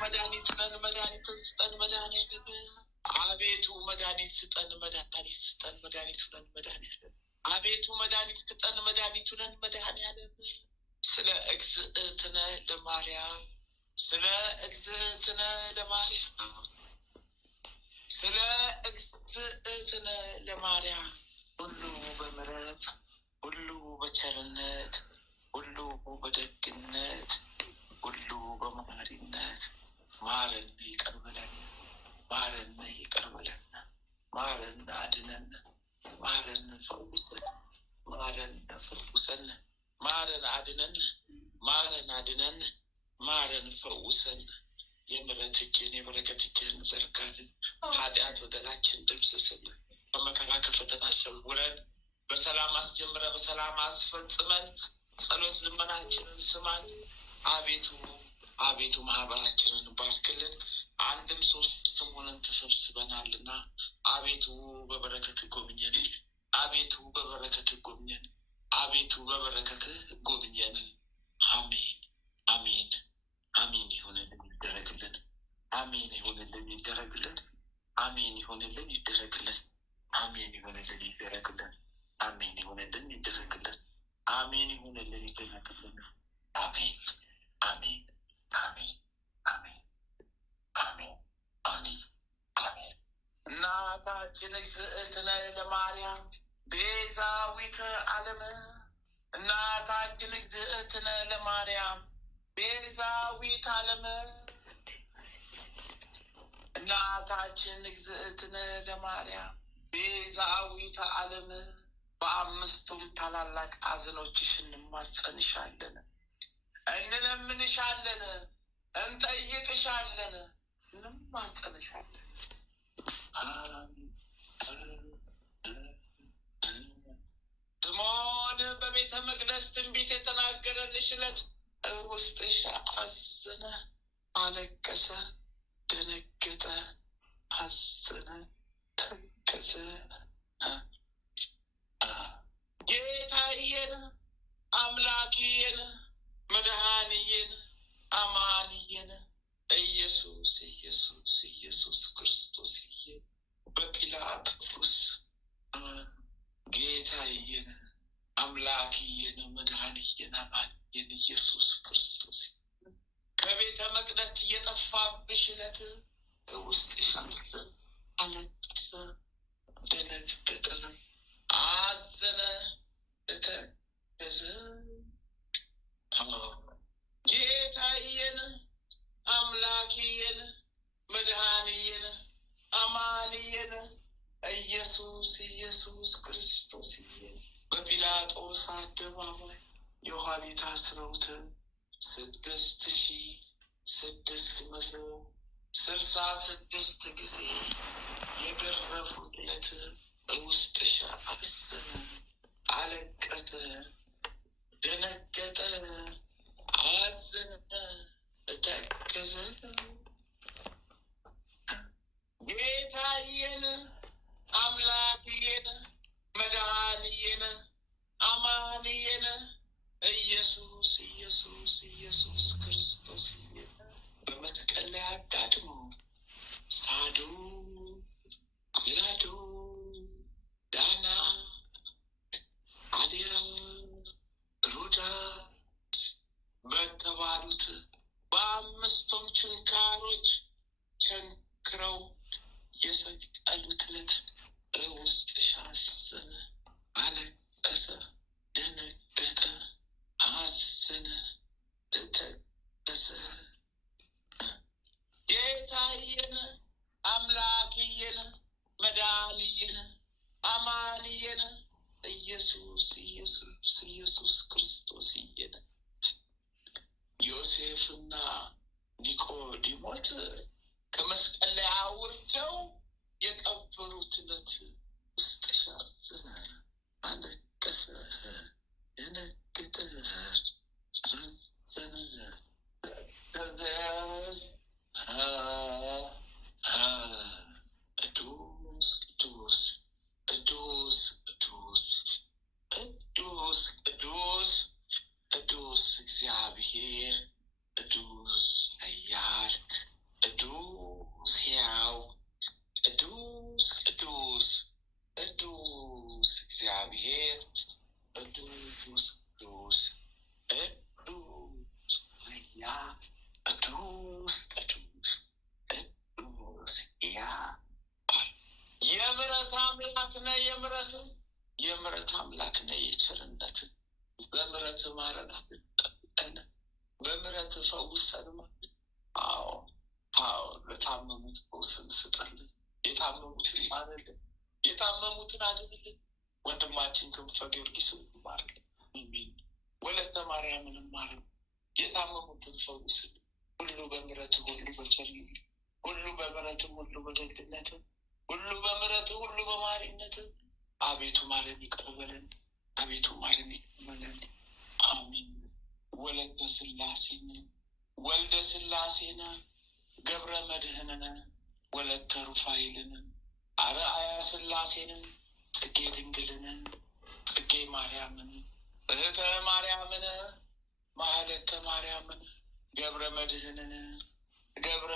መድኃኒት ነን መድኃኒት ስጠን መድኃኒት አቤቱ መድኃኒት ስጠን መድኃኒት ስጠን መድኃኒት ነን መድኃኒት አቤቱ መድኃኒት ስጠን መድኃኒት ነን መድኃኒት ስለ እግዝእትነ ለማርያም ስለ እግዝእትነ ለማርያም ስለ እግዝእትነ ለማርያም ሁሉ በምሕረት ሁሉ በቸርነት ሁሉ በደግነት ሁሉ በመሐሪነት ማረን ይቅር በለን ማረን ይቅር በለን ማረን አድነን ማረን ፈውሰን ማረን ፈውሰን ማረን አድነን ማረን አድነን ማረን ፈውሰን የምሕረት እጅን የበረከት እጅን ዘርጋልን ኃጢአት በደላችን ደምስስልን በመከራ ከፈተና ሰውረን በሰላም አስጀምረ በሰላም አስፈጽመን ጸሎት ልመናችንን ስማን አቤቱ አቤቱ ማህበራችንን ባርክልን አንድም ሶስትም ሆነን ተሰብስበናልና አቤቱ በበረከት ጎብኘን አቤቱ በበረከት ጎብኘን አቤቱ በበረከት ጎብኘን አሜን አሜን አሜን ይሁንልን ይደረግልን አሜን ይሁንልን ይደረግልን አሜን ይሁንልን ይደረግልን አሜን ይሁንልን ይደረግልን አሜን ይሁንልን ይደረግልን አሜን ይሁንልን ይደረግልን አሜን አሜን አሜን አሜን አሜን አሜን አሜን እናታችን እግዝእትነ ለማርያም ቤዛዊተ ዓለም እናታችን እግዝእትነ ለማርያም ቤዛዊተ ዓለም እናታችን እግዝእትነ ለማርያም ቤዛዊተ ዓለም በአምስቱም ታላላቅ አዝኖችሽ እንማጸንሻለን እንለምንሻለን እንጠይቅሻለን እንማጸንሻለን ስምዖን በቤተ መቅደስ ትንቢት የተናገረልሽ ዕለት ውስጥሽ አዘነ አለቀሰ፣ ደነገጠ፣ አዘነ፣ ተከዘ። ጌታዬን፣ አምላኬን፣ መድኃኒዬን፣ አማንዬን ኢየሱስ ኢየሱስ ኢየሱስ ክርስቶስዬ በጲላጦስ ጌታዬን፣ አምላኬን፣ መድኃኒዬን፣ አማንዬን ኢየሱስ ክርስቶስ ከቤተ መቅደስ እየጠፋብሽ ዕለት ውስጥሽ አዘነ፣ አለቀሰ፣ ደነገጠ፣ አዘነ፣ ተከዘ። ጌታዬን፣ አምላኬን፣ መድኃኒዬን፣ አማንዬን ኢየሱስ ኢየሱስ ክርስቶስ በጲላጦስ አደባባይ የኋሊት አስረውት 6,666 ጊዜ የገረፉለት ውስጥሽ አዘነ፣ አለቀሰ፣ ደነገጠ፣ አዘነ፣ ተከዘ። ጌታዬን፣ አምላኬን፣ መድኃኒዬን፣ አማንዬን ኢየሱስ ኢየሱስ ኢየሱስ ክርስቶስ በመስቀል ላይ አጋድሞ ሳዶ፣ አላዶ፣ ዳና፣ አዴራ፣ ሮዳስ በተባሉት በአምስቱም ችንካሮች ቸንክረው የሰቀሉት ዕለት ውስጥሽ አዘነ፣ አለቀሰ፣ ደነገጠ፣ አዘነ፣ ተከዘ። ጌታዬን፣ አምላኬን፣ መድኃኒዬን፣ አማንዬን ኢየሱስ ኢየሱስ ኢየሱስ ክርስቶስ ዮሴፍና ኒቆዲሞስ ከመስቀል ላይ አውርደው የቀበሩት ዕለት ውስጥሽ አዘነ፣ አለቀሰ፣ ደነገጠ፣ አዘነ፣ ተከዘ። ቅዱስ ቅዱስ ቅዱስ ቅዱስ ቅዱስ ቅዱስ ቅዱስ እግዚአብሔር፣ ቅዱስ ኃያል፣ ቅዱስ ሕያው፣ ቅዱስ ቅዱስ ቅዱስ እግዚአብሔር፣ ቅዱስ ቅዱስ ቅዱስ ኃያል፣ ቅዱስ ቅዱስ ቅዱስ ሕያው የምሕረት አምላክ ነህ። የምሕረት አምላክ ነህ። የቸርነት በምሕረት ማረናት፣ ጠብቀን በምሕረት ፈውሰን። አዎ አዎ፣ ለታመሙት ፈውስን ስጠልን፣ የታመሙትን ማረልን፣ የታመሙትን አድንልን። ወንድማችን ክንፈ ጊዮርጊስን ማረልን፣ ወለተ ማርያምንም ማረልን፣ የታመሙትን ፈውስልን። ሁሉ በምሕረት ሁሉ በቸርነት ሁሉ በምሕረት ሁሉ በደግነት ሁሉ በምሕረት ሁሉ በማሪነት አቤቱ ማረን፣ ይቅር በለን። አቤቱ ማረን፣ ይቅር በለን። አሜን። ወለተ ሥላሴን፣ ወልደ ሥላሴን፣ ገብረ መድኅንን፣ ወለተ ሩፋኤልን፣ አርአያ ሥላሴን፣ ጽጌ ድንግልን፣ ጽጌ ማርያምን፣ እህተ ማርያምን፣ ማህለተ ማርያምን፣ ገብረ መድኅንን፣ ገብረ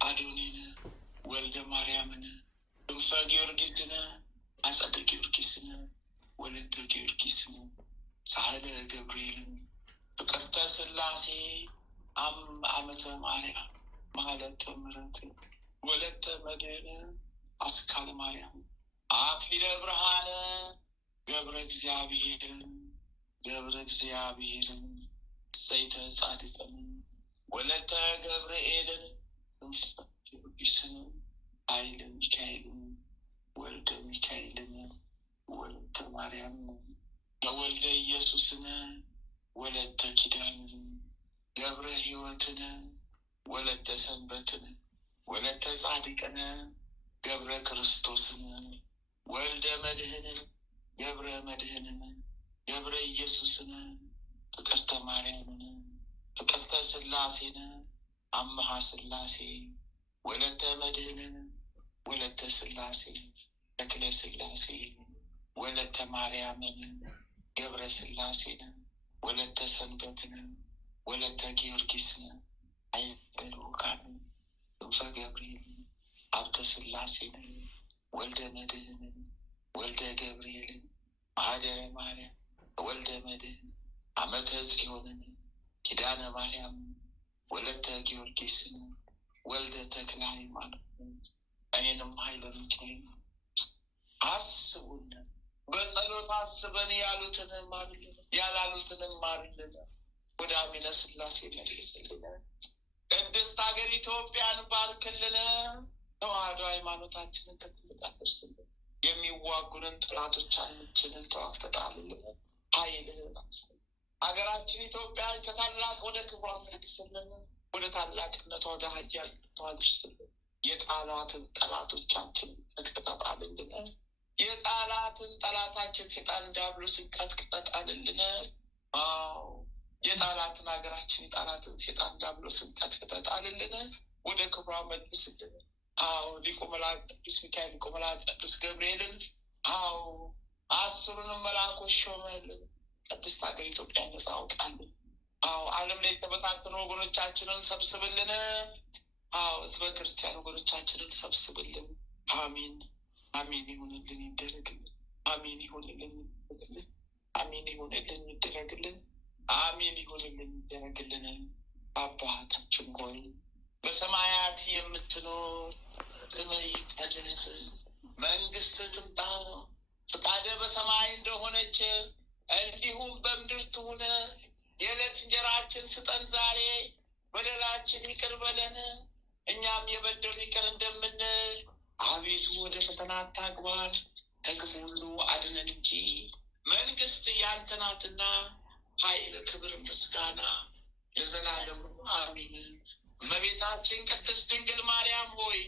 አዶኒን፣ ወልደ ማርያምን፣ ክንፈ ጊዮርጊስን፣ አጸደ ጊዮርጊስን፣ ወለተ ጊዮርጊስን፣ ሳህለ ገብርኤልን፣ ፍቅርተ ሥላሴ፣ አመተ ማርያም፣ ማህለተ ምሕረት፣ ወለተ መድኅን፣ አስካለ ማርያም፣ አክሊለ ብርሃን፣ ገብረ እግዚአብሔርን፣ ዘይተ ጻድቅን፣ ወለተ ገብርኤልን፣ ክንፈ ጊዮርጊስን፣ ኃይለ ሚካኤልን፣ ወልደ ሚካኤልን፣ ወለተ ማርያምን፣ ወልደ ኢየሱስን፣ ወለተ ኪዳንን፣ ገብረ ሕይወትን፣ ወለተ ሰንበትን፣ ወለተ ጻድቅን፣ ገብረ ክርስቶስን፣ ወልደ መድኅንን፣ ገብረ መድኅንን፣ ገብረ ኢየሱስን፣ ፍቅርተ ማርያምን፣ ፍቅርተ ሥላሴን፣ አምሃ ሥላሴ ወለተ መድኅንን ወለተ ሥላሴ ተክለ ሥላሴ ወለተ ማርያምን ገብረ ሥላሴን ወለተ ሰንበትን ወለተ ጊዮርጊስን አይደሉ ካን ክንፈ ገብርኤል ሀብተ ሥላሴን ወልደ መድኅንን ወልደ ገብርኤልን ማህደረ ማርያም ወልደ መድኅን አመተ ጽዮንን ኪዳነ ማርያም ወለተ ጊዮርጊስን ወልደ ተክለ ሃይማኖትን እኔንም ኃይለ ሚካኤል አስቡን። በጸሎት አስበን ያሉትን ማርልን ያላሉትንም ማርልን። ወደ አሚነ ሥላሴ መልስልን። ቅድስት ሀገር ኢትዮጵያን ባርክልን። ተዋህዶ ሃይማኖታችንን ከትልቅ አድርስልን። የሚዋጉንን ጠላቶቻችንን ተዋግተህ ጣልልን። ኃይልህን አስብ። ሀገራችን ኢትዮጵያ ከታላቅ ወደ ክብሯ መልስልን። ወደ ታላቅነቷ ወደ ኃያልነቷ አድርስልን። የጣሏትን ጠላቶቻችንን ቀጥቅጠህ ጣልልን። የጣላትን ጠላታችን ሰይጣን ዲያብሎስን ቀጥቅጠህ ጣልልን። የጣላትን ሀገራችን የጣላትን ሰይጣን ዲያብሎስን ቀጥቅጠህ ጣልልን። ወደ ክብሯ መልስልን። ሊቁ መላእክት ቅዱስ ሚካኤል ሊቁ መላእክት ቅዱስ ገብርኤልን አስሩንም መልአኮች ሾመህልን። ቅድስት ሀገር ኢትዮጵያ ነጻ አውጣልን። ዓለም ላይ የተበታተኑ ወገኖቻችንን ሰብስብልን። ህዝበ ክርስቲያን ወገኖቻችንን ሰብስብልን። አሚን አሚን ይሁንልን ይደረግልን። አሚን ይሁንልን ይደረግልን። አሚን ይሁንልን ይደረግልን። አሚን ይሁንልን ይደረግልን። አባታችን ሆይ በሰማያት የምትኖር ስምህ ይቀደስ፣ መንግስትህ ትምጣ፣ ፈቃድህ በሰማይ እንደሆነች እንዲሁም በምድር ትሁን። የዕለት እንጀራችን ስጠን ዛሬ፣ በደላችን ይቅር በለን እኛም የበደሉንን ይቅር እንደምንል፣ አቤቱ ወደ ፈተና አታግባን ከክፉ ሁሉ አድነን እንጂ መንግስት ያንተ ናትና ኃይል፣ ክብር፣ ምስጋና ለዘላለሙ አሜን። እመቤታችን ቅድስት ድንግል ማርያም ሆይ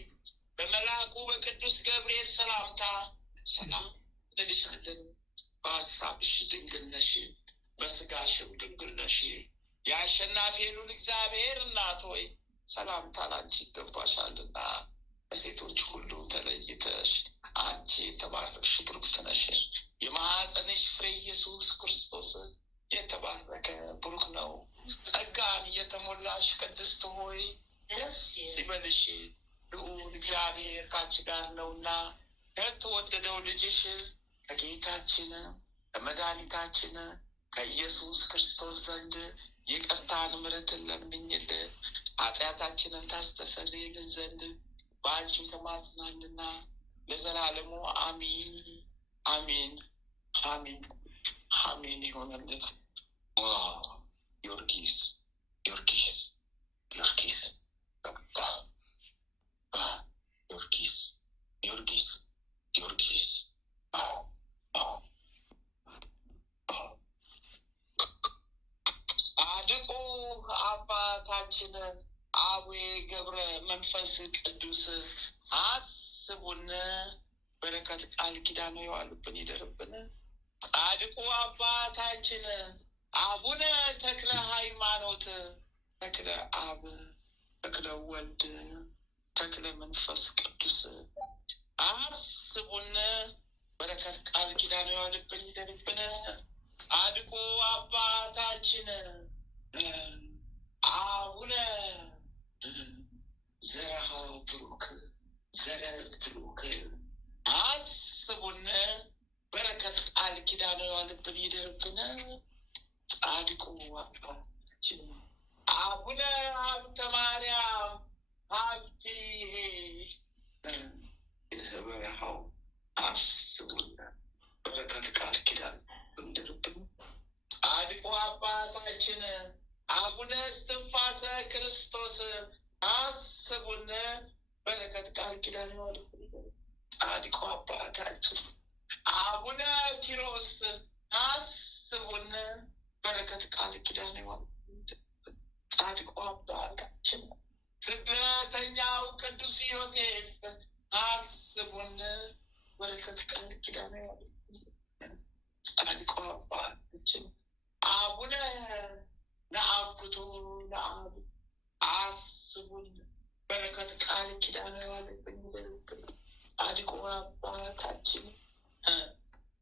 በመልአኩ በቅዱስ ገብርኤል ሰላምታ ሰላም እንልሻለን። በሀሳብሽ ድንግል ነሽ፣ በስጋሽም ድንግል ነሽ። የአሸናፊ ልዑል እግዚአብሔር እናት ሆይ ሰላምታ ላንቺ ይገባሻልና ከሴቶች ሁሉ ተለይተሽ አንቺ የተባረክሽ ብሩክት ነሽ። የማኅፀንሽ ፍሬ ኢየሱስ ክርስቶስ የተባረከ ብሩክ ነው። ጸጋን የተሞላሽ ቅድስት ሆይ ደስ ይበልሽ፣ ልዑል እግዚአብሔር ከአንቺ ጋር ነውና ከተወደደው ልጅሽ ከጌታችን ከመድኃኒታችን ከኢየሱስ ክርስቶስ ዘንድ ይቅርታን ምሕረትን ለምኝልን ኃጢአታችንን ታስተሰርይልን ዘንድ በአንቺ ተማጽናልና ለዘላለሙ አሚን አሚን አሚን አሚን ይሆንልን። ጊዮርጊስ ጊዮርጊስ ጊዮርጊስ ጊዮርጊስ ጊዮርጊስ ጊዮርጊስ ጻድቁ አባታችን አቡነ ገብረ መንፈስ ቅዱስ አስቡን። በረከት ቃል ኪዳኑ የዋሉብን ይደርብን። ጻድቁ አባታችን አቡነ ተክለ ሃይማኖት ተክለ አብ ተክለ ወልድ ተክለ መንፈስ ቅዱስ አስቡን። በረከት ቃል ኪዳኑ የዋሉብን ይደርብን። ጻድቁ አባታችን አቡነ ዘርአ ብሩክ ዘረ ብሩክ አስቡን። በረከት ቃል ኪዳኑ የዋሉብን ይደርብን። ጻድቁ አባታችን አቡነ ሀብተ ማርያም ሀብትሄ በረሃው አስቡን። በረከት ቃል ኪዳኑ ይደርብን። ጻድቁ አባታችን አቡነ እስትንፋሰ ክርስቶስ አስቡን። በረከት ቃል ኪዳኑ ይዋልብን። ጻድቁ አባታችን አቡነ ኪሮስ አስቡን። በረከት ቃል ኪዳኑ ይዋልብን። ጻድቁ አባታችን ስደተኛው ቅዱስ ዮሴፍ አስቡን። በረከት ቃል ኪዳኑ ይዋልብን። ጻድቁ አባታችን አቡነ ነአኩቶ ለአብ አስቡን። በረከት ቃል ኪዳን ያለብን ይደርብን። ጻድቁ አባታችን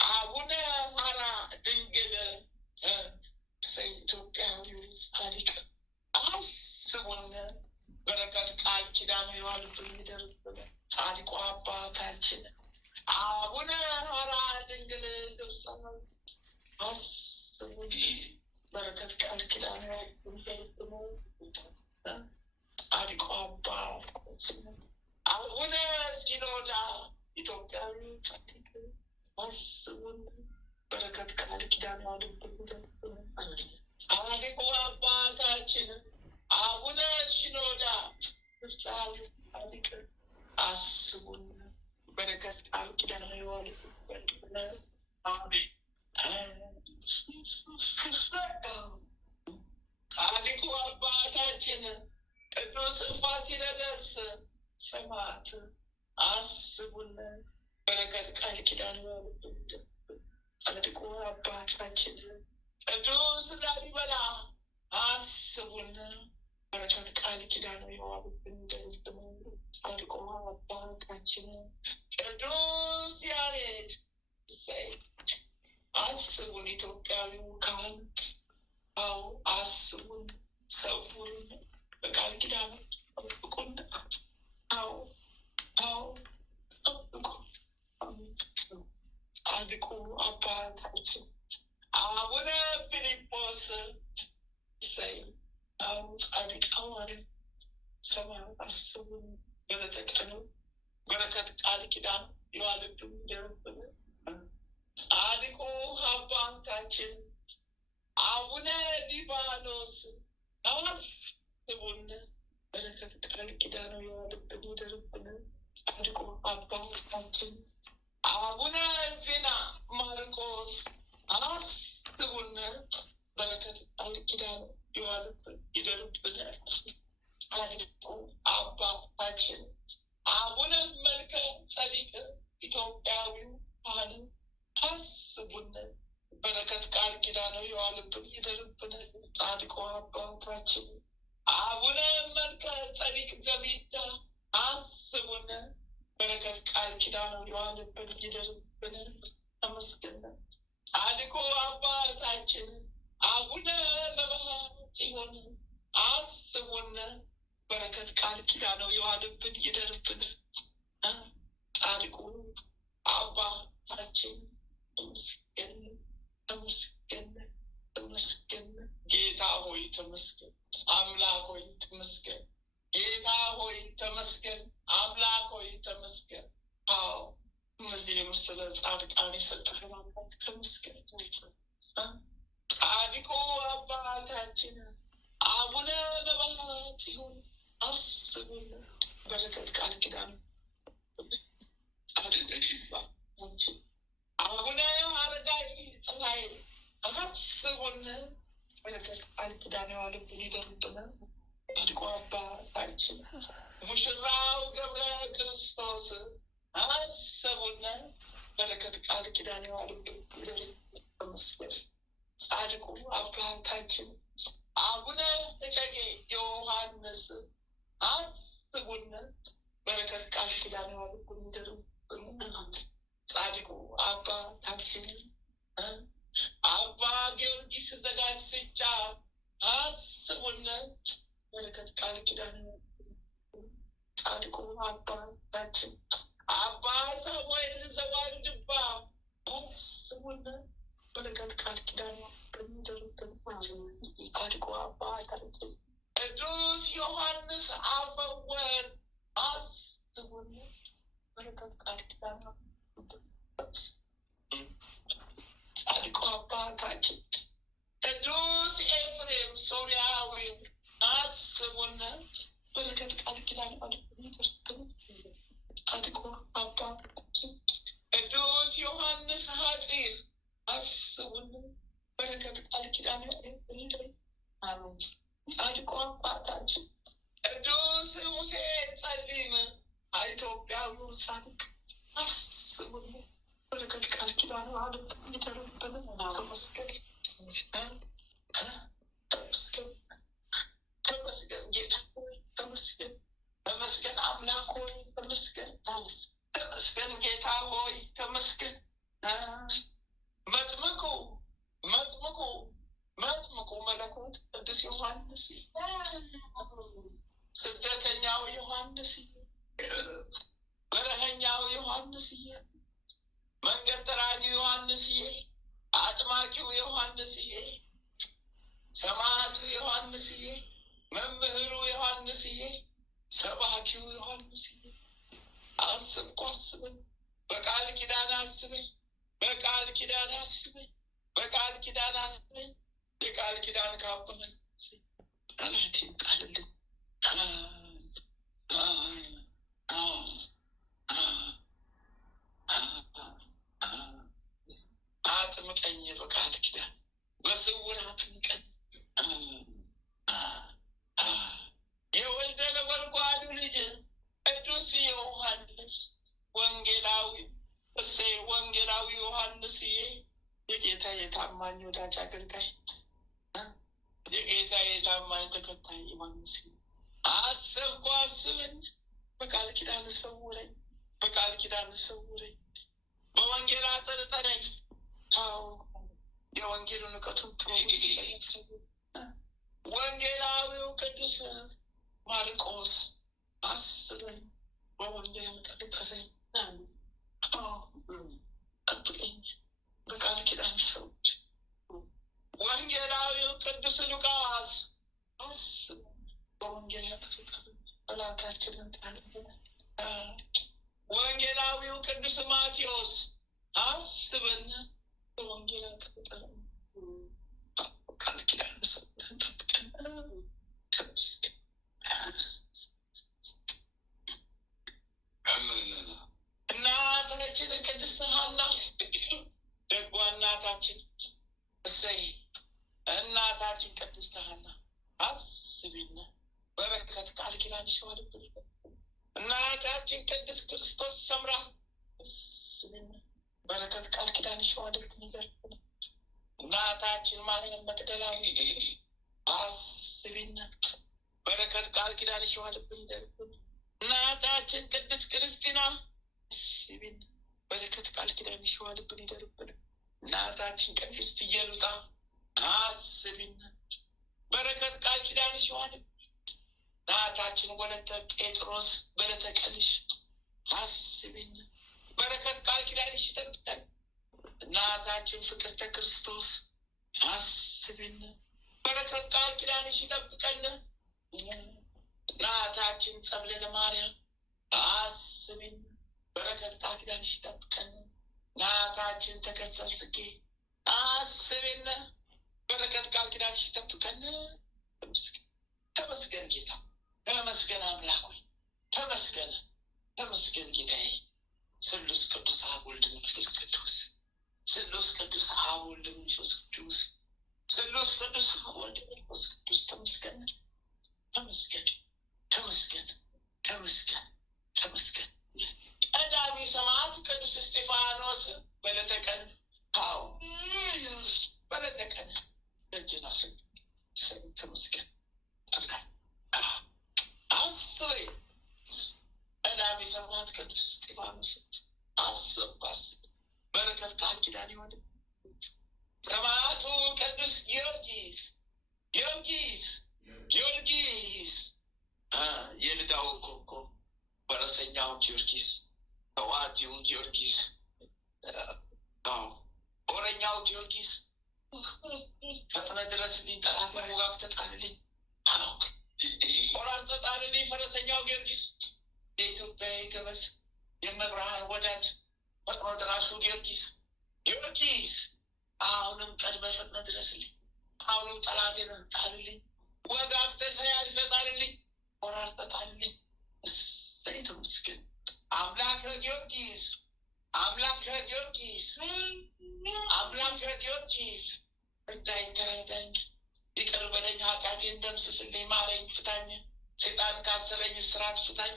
አቡነ ሐራ ድንግል ኢትዮጵያዊው ጻድቅ አስቡን። በረከት ቃል ኪዳን ያለብን ይደርብን። ጻድቁ አባታችን አቡነ ሐራ ድንግል አስቡን። በረከት ቃል ኪዳን ያለብን ይደርብን። ጻድቁ አባታችን አቡነ ሲኖዳ ኢትዮጵያዊ ጻድቅ አስቡን። በረከት ቃል ኪዳን ያለብን ይደርብን። ጻድቁ አባታችን አቡነ ሲኖዳ ጻድቅ አስቡን። በረከት ቃል ኪዳን ያለብን። አሜን። ጻድቁ አባታችን ቅዱስ ፋሲለደስ ሰማዕት አስቡን። በረከት ቃል ኪዳን ያለብን። ጻድቁ አባታችን ቅዱስ ላሊበላ አስቡን። በረከት ቃል ኪዳን ያለብን። ጻድቁ አባታችን ቅዱስ ያሬድ አስቡን። ኢትዮጵያዊው ካህን አስቡን። ሰውን በቃል ኪዳን ጠብቁን። ጠብቁን። ጻድቁ አባታችን አቡነ ፊልጶስ ጻድቅ ሐዋርያ ሰማዕት አስቡን። በለተቀኑ በረከት ቃል ኪዳን የዋለብን ይደርብን። ጻድቁ አባታችን አቡነ ሊባኖስ አስቡን። በረከት ቃል ኪዳን የዋለብን ይደርብን። ጻድቁ አባታችን አቡነ ዜና ማርቆስ አስቡን። በረከት ቃል ኪዳን የዋለብን ይደርብን። ጻድቁ አባታችን አቡነ መልከ ጸዲቅ ኢትዮጵያዊው ካህን አስቡን። በረከት ቃል ኪዳን የዋለብን ይደርብን። ጻድቁ አባታችን አቡነ መልከ ጸዲቅ ዘቢዳ አስቡን። በረከት ቃል ኪዳን የዋለብን ይደርብን። ተመስገን። ጻድቁ አባታችን አቡነ መብዓ ጽዮን አስቡን። በረከት ቃል ኪዳን የዋለብን ይደርብን። ጻድቁ አባታችን ተመስገን። ተመስገን። ተመስገን። ጌታ ሆይ ተመስገን። አምላክ ሆይ ተመስገን። ጌታ ሆይ ተመስገን። አምላክ ሆይ ተመስገን። እነዚህ የመሰለ ጻድቃን የሰጠህን አምላክ ተመስገን። ጻድቁ አባታችን አቡነ መብዓ ጽዮን አስቡን። በረከት ቃል ኪዳን ጻድቃችን አቡነ አረጋዊ ፀሐይ አስቡን። በረከት ቃል ኪዳን የዋለብን ይደርብን። ጻድቁ አባታችን ሙሽራው ገብረ ክርስቶስ አስቡን። በረከት ቃል ኪዳን የዋለብን ይደርብን። ጻድቁ አባታችን አቡነ እጨጌ ዮሐንስ አስቡን። በረከት ቃል ኪዳን የዋለብን ይደርብን። ጻድቁ አባታችን አባ ጊዮርጊስ ዘጋስጫ አስቡን። በረከት ቃል ኪዳን ጻድቁ አባታችን አባ ሳሙኤል ዘዋልድባ አስቡን። በረከት ቃል ኪዳን ይደርብን። ጻድቁ አባታችን ቅዱስ ዮሐንስ አፈወርቅ አስቡን። በረከት ቃል ኪዳን ጻድቁ አባታችን ቅዱስ ኤፍሬም ሶርያዊ አስቡን። በረከት ቃል ኪዳን ይደርብን። ጻድቁ አባታችን ቅዱስ ዮሐንስ ሐጺር አስቡን። በረከት ቃል ኪዳን ይደርብን። ጻድቁ አባታችን ቅዱስ ሙሴ ጸሊም ኢትዮጵያዊው ጻድቅ አስቡን። በረከት ቃል ኪዳን ይደርብን። ተመስገን። ተመስገን ጌታ ተመስገን ተመስገን አምላክ ሆይ ተመስገን ተመስገን ጌታ ሆይ ተመስገን። መጥምቁ መለኮት ቅዱስ ዮሐንስ፣ ስደተኛው ዮሐንስ፣ በረሀኛው ዮሐንስ፣ መንገድ ጠራጊው ዮሐንስ፣ አጥማቂው ዮሐንስ፣ ሰማዕቱ ዮሐንስ፣ መምህሩ ዮሐንስ፣ ሰባኪው ዮሐንስ አስብኩ አስበኝ፣ በቃል ኪዳን አስበኝ፣ በቃል ኪዳን አስበኝ፣ በቃል ኪዳን አስበኝ። የቃል ኪዳን ካበነ ጠላቴን ጣልልኝ። አጥምቀኝ በቃል ኪዳን በስውር አጥምቀኝ። የወልደ ነጎድጓዱ ልጅ ቅዱስ ዮሐንስ ወንጌላዊ እሰይ ወንጌላዊ ዮሐንስዬ የጌታ የታማኝ ወዳጅ አገልጋይ የጌታ የታማኝ ተከታይ ዮሐንስ አሰብኩ አስበኝ፣ በቃል ኪዳን ሰውረኝ፣ በቃል ኪዳን ሰውረኝ፣ በወንጌል አጠርጠረኝ። አዎ የወንጌሉን እውቀቱን ጥሩ ወንጌላዊው ቅዱስ ማርቆስ አስበኝ፣ በወንጌል አጠርጠረኝ። ጠብቀኝ በቃል ኪዳን ሰዎች። ወንጌላዊው ቅዱስ ሉቃስ አስበኝ፣ በወንጌል አጠርጠረኝ፣ ጠላታችንን ጣልልን። ወንጌላዊው ቅዱስ ማቴዎስ አስበን፣ በወንጌል አጠርጠረኝ፣ በቃል ኪዳን ሰዎች ጠብቀን። እናታችን ቅድስት ሐና ደጓ እናታችን እሰይ እናታችን ቅድስት ሐና አስቢና በረከት ቃል ኪዳን ይሸዋልብን። እናታችን ቅድስት ክርስቶስ ሰምራ አስቢና በረከት ቃል ኪዳን ይሸዋልብን ይገርብን። እናታችን ማርያም መቅደላዊ አስቢና በረከት ቃል ኪዳን ይሸዋልብን ይገርብን። እናታችን ቅድስት ክርስቲና አስቢና በረከት ቃል ኪዳን ይሸዋልብን ይደርብን። እናታችን ቅድስት ኢየሉጣ አስቢና በረከት ቃል ኪዳን ይሸዋልብን። እናታችን ወለተ ጴጥሮስ በለተ ቀልሽ አስቢና በረከት ቃል ኪዳን ይጠብቀን። እናታችን ፍቅርተ ክርስቶስ አስቢና በረከት ቃል ኪዳን ይጠብቀን። እናታችን ጸብለለ ማርያም አስቢና በረከት ቃል ኪዳን ይጠብቀን። እናታችን ተከተል ጽጌ አስቢና በረከት ቃል ኪዳን ይጠብቀን። ተመስገን ጌታ፣ ተመስገን አምላክ ሆይ ተመስገን፣ ተመስገን ጌታዬ። ስሉስ ቅዱስ አብ ወልድ መንፈስ ቅዱስ፣ ስሉስ ቅዱስ አብ ወልድ መንፈስ ቅዱስ፣ ስሉስ ቅዱስ አብ ወልድ መንፈስ ቅዱስ ተመስገን፣ ተመስገን፣ ተመስገን፣ ተመስገን፣ ተመስገን። ቀዳሚ ሰማዕት ቅዱስ እስጢፋኖስ በዕለተ ቀን አዎ በዕለተ ቀን እጅን አስረኝ ተመስገን አስበኝ። ቀዳሚ ሰማዕት ቅዱስ እስጢፋኖስ አስብ በረከት ቃል ኪዳን ይሆን። ሰማዕቱ ቅዱስ ጊዮርጊስ የልዳው ኮከብ ፈረሰኛው ጊዮርጊስ፣ ተዋጊው ጊዮርጊስ፣ ጦረኛው ጊዮርጊስ ፈጥነ ድረስልኝ፣ ጠላት መዋግ ተጣልልኝ፣ ጦራን ተጣልልኝ። ፈረሰኛው ጊዮርጊስ የኢትዮጵያ ገበዝ የመብርሃን ወዳጅ ፈጥኖ ደራሹ ጊዮርጊስ አሁንም ቀድመ ፈጥነ ድረስልኝ፣ አሁንም ጠላቴን ጣልልኝ፣ ወጋግተህ ሰያፍ ተጣልልኝ፣ ጦራን ተጣልልኝ። እሰይ ተመስገን አምላከ ጊዮርጊስ፣ አምላከ ጊዮርጊስ፣ አምላከ ጊዮርጊስ እርዳኝ፣ ተረዳኝ፣ ይቅር በለኝ፣ ኃጢአቴን ደምስስልኝ፣ ማረኝ፣ ፍታኝ፣ ሰይጣን ካሰረኝ እስራት ፍታኝ።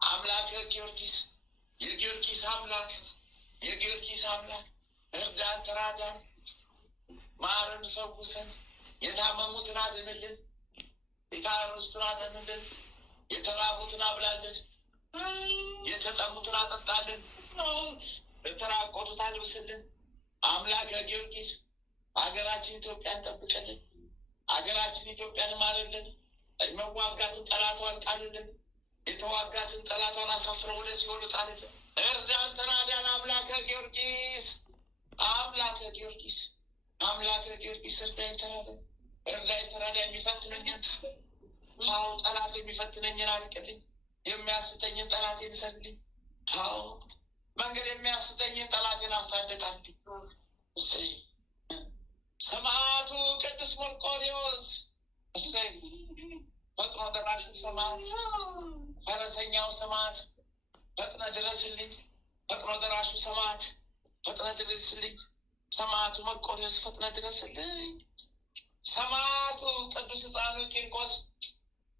አምላከ ጊዮርጊስ፣ የጊዮርጊስ አምላክ፣ የጊዮርጊስ አምላክ እርዳን፣ ተራዳን፣ ማረን፣ ፈውሰን፣ የታመሙትን አድንልን፣ የታረዙትን አድንልን፣ የተራቡትን አብላልን፣ የተጠሙትን አጠጣልን፣ የተራቆቱት አልብስልን። አምላከ ጊዮርጊስ ሀገራችን ኢትዮጵያን ጠብቀልን፣ ሀገራችን ኢትዮጵያን ማርልን፣ መዋጋትን ጠላቷን ጣልልን፣ የተዋጋትን ጠላቷን አሳፍረው ወደ ሲኦል ጣልልን። እርዳን ተራዳን አምላከ ጊዮርጊስ፣ አምላከ ጊዮርጊስ፣ አምላከ ጊዮርጊስ እርዳኝ ተራዳን፣ እርዳኝ ተራዳን። የሚፈትነኝን አዎ ጠላት የሚፈትነኝን አልቅልኝ፣ የሚያስተኝን ጠላቴን ሰልኝ። አዎ መንገድ የሚያስተኝን ጠላቴን አሳደዳልኝ። እሰይ ሰማዕቱ ቅዱስ መርቆሬዎስ፣ እሰይ ፈጥኖ ደራሹ ሰማዕት፣ ፈረሰኛው ሰማዕት ፈጥነ ድረስልኝ። ፈጥኖ ደራሹ ሰማዕት ፈጥነ ድረስልኝ። ሰማዕቱ መርቆሬዎስ ፈጥነ ድረስልኝ። ሰማዕቱ ቅዱስ ሕፃኑ ቂርቆስ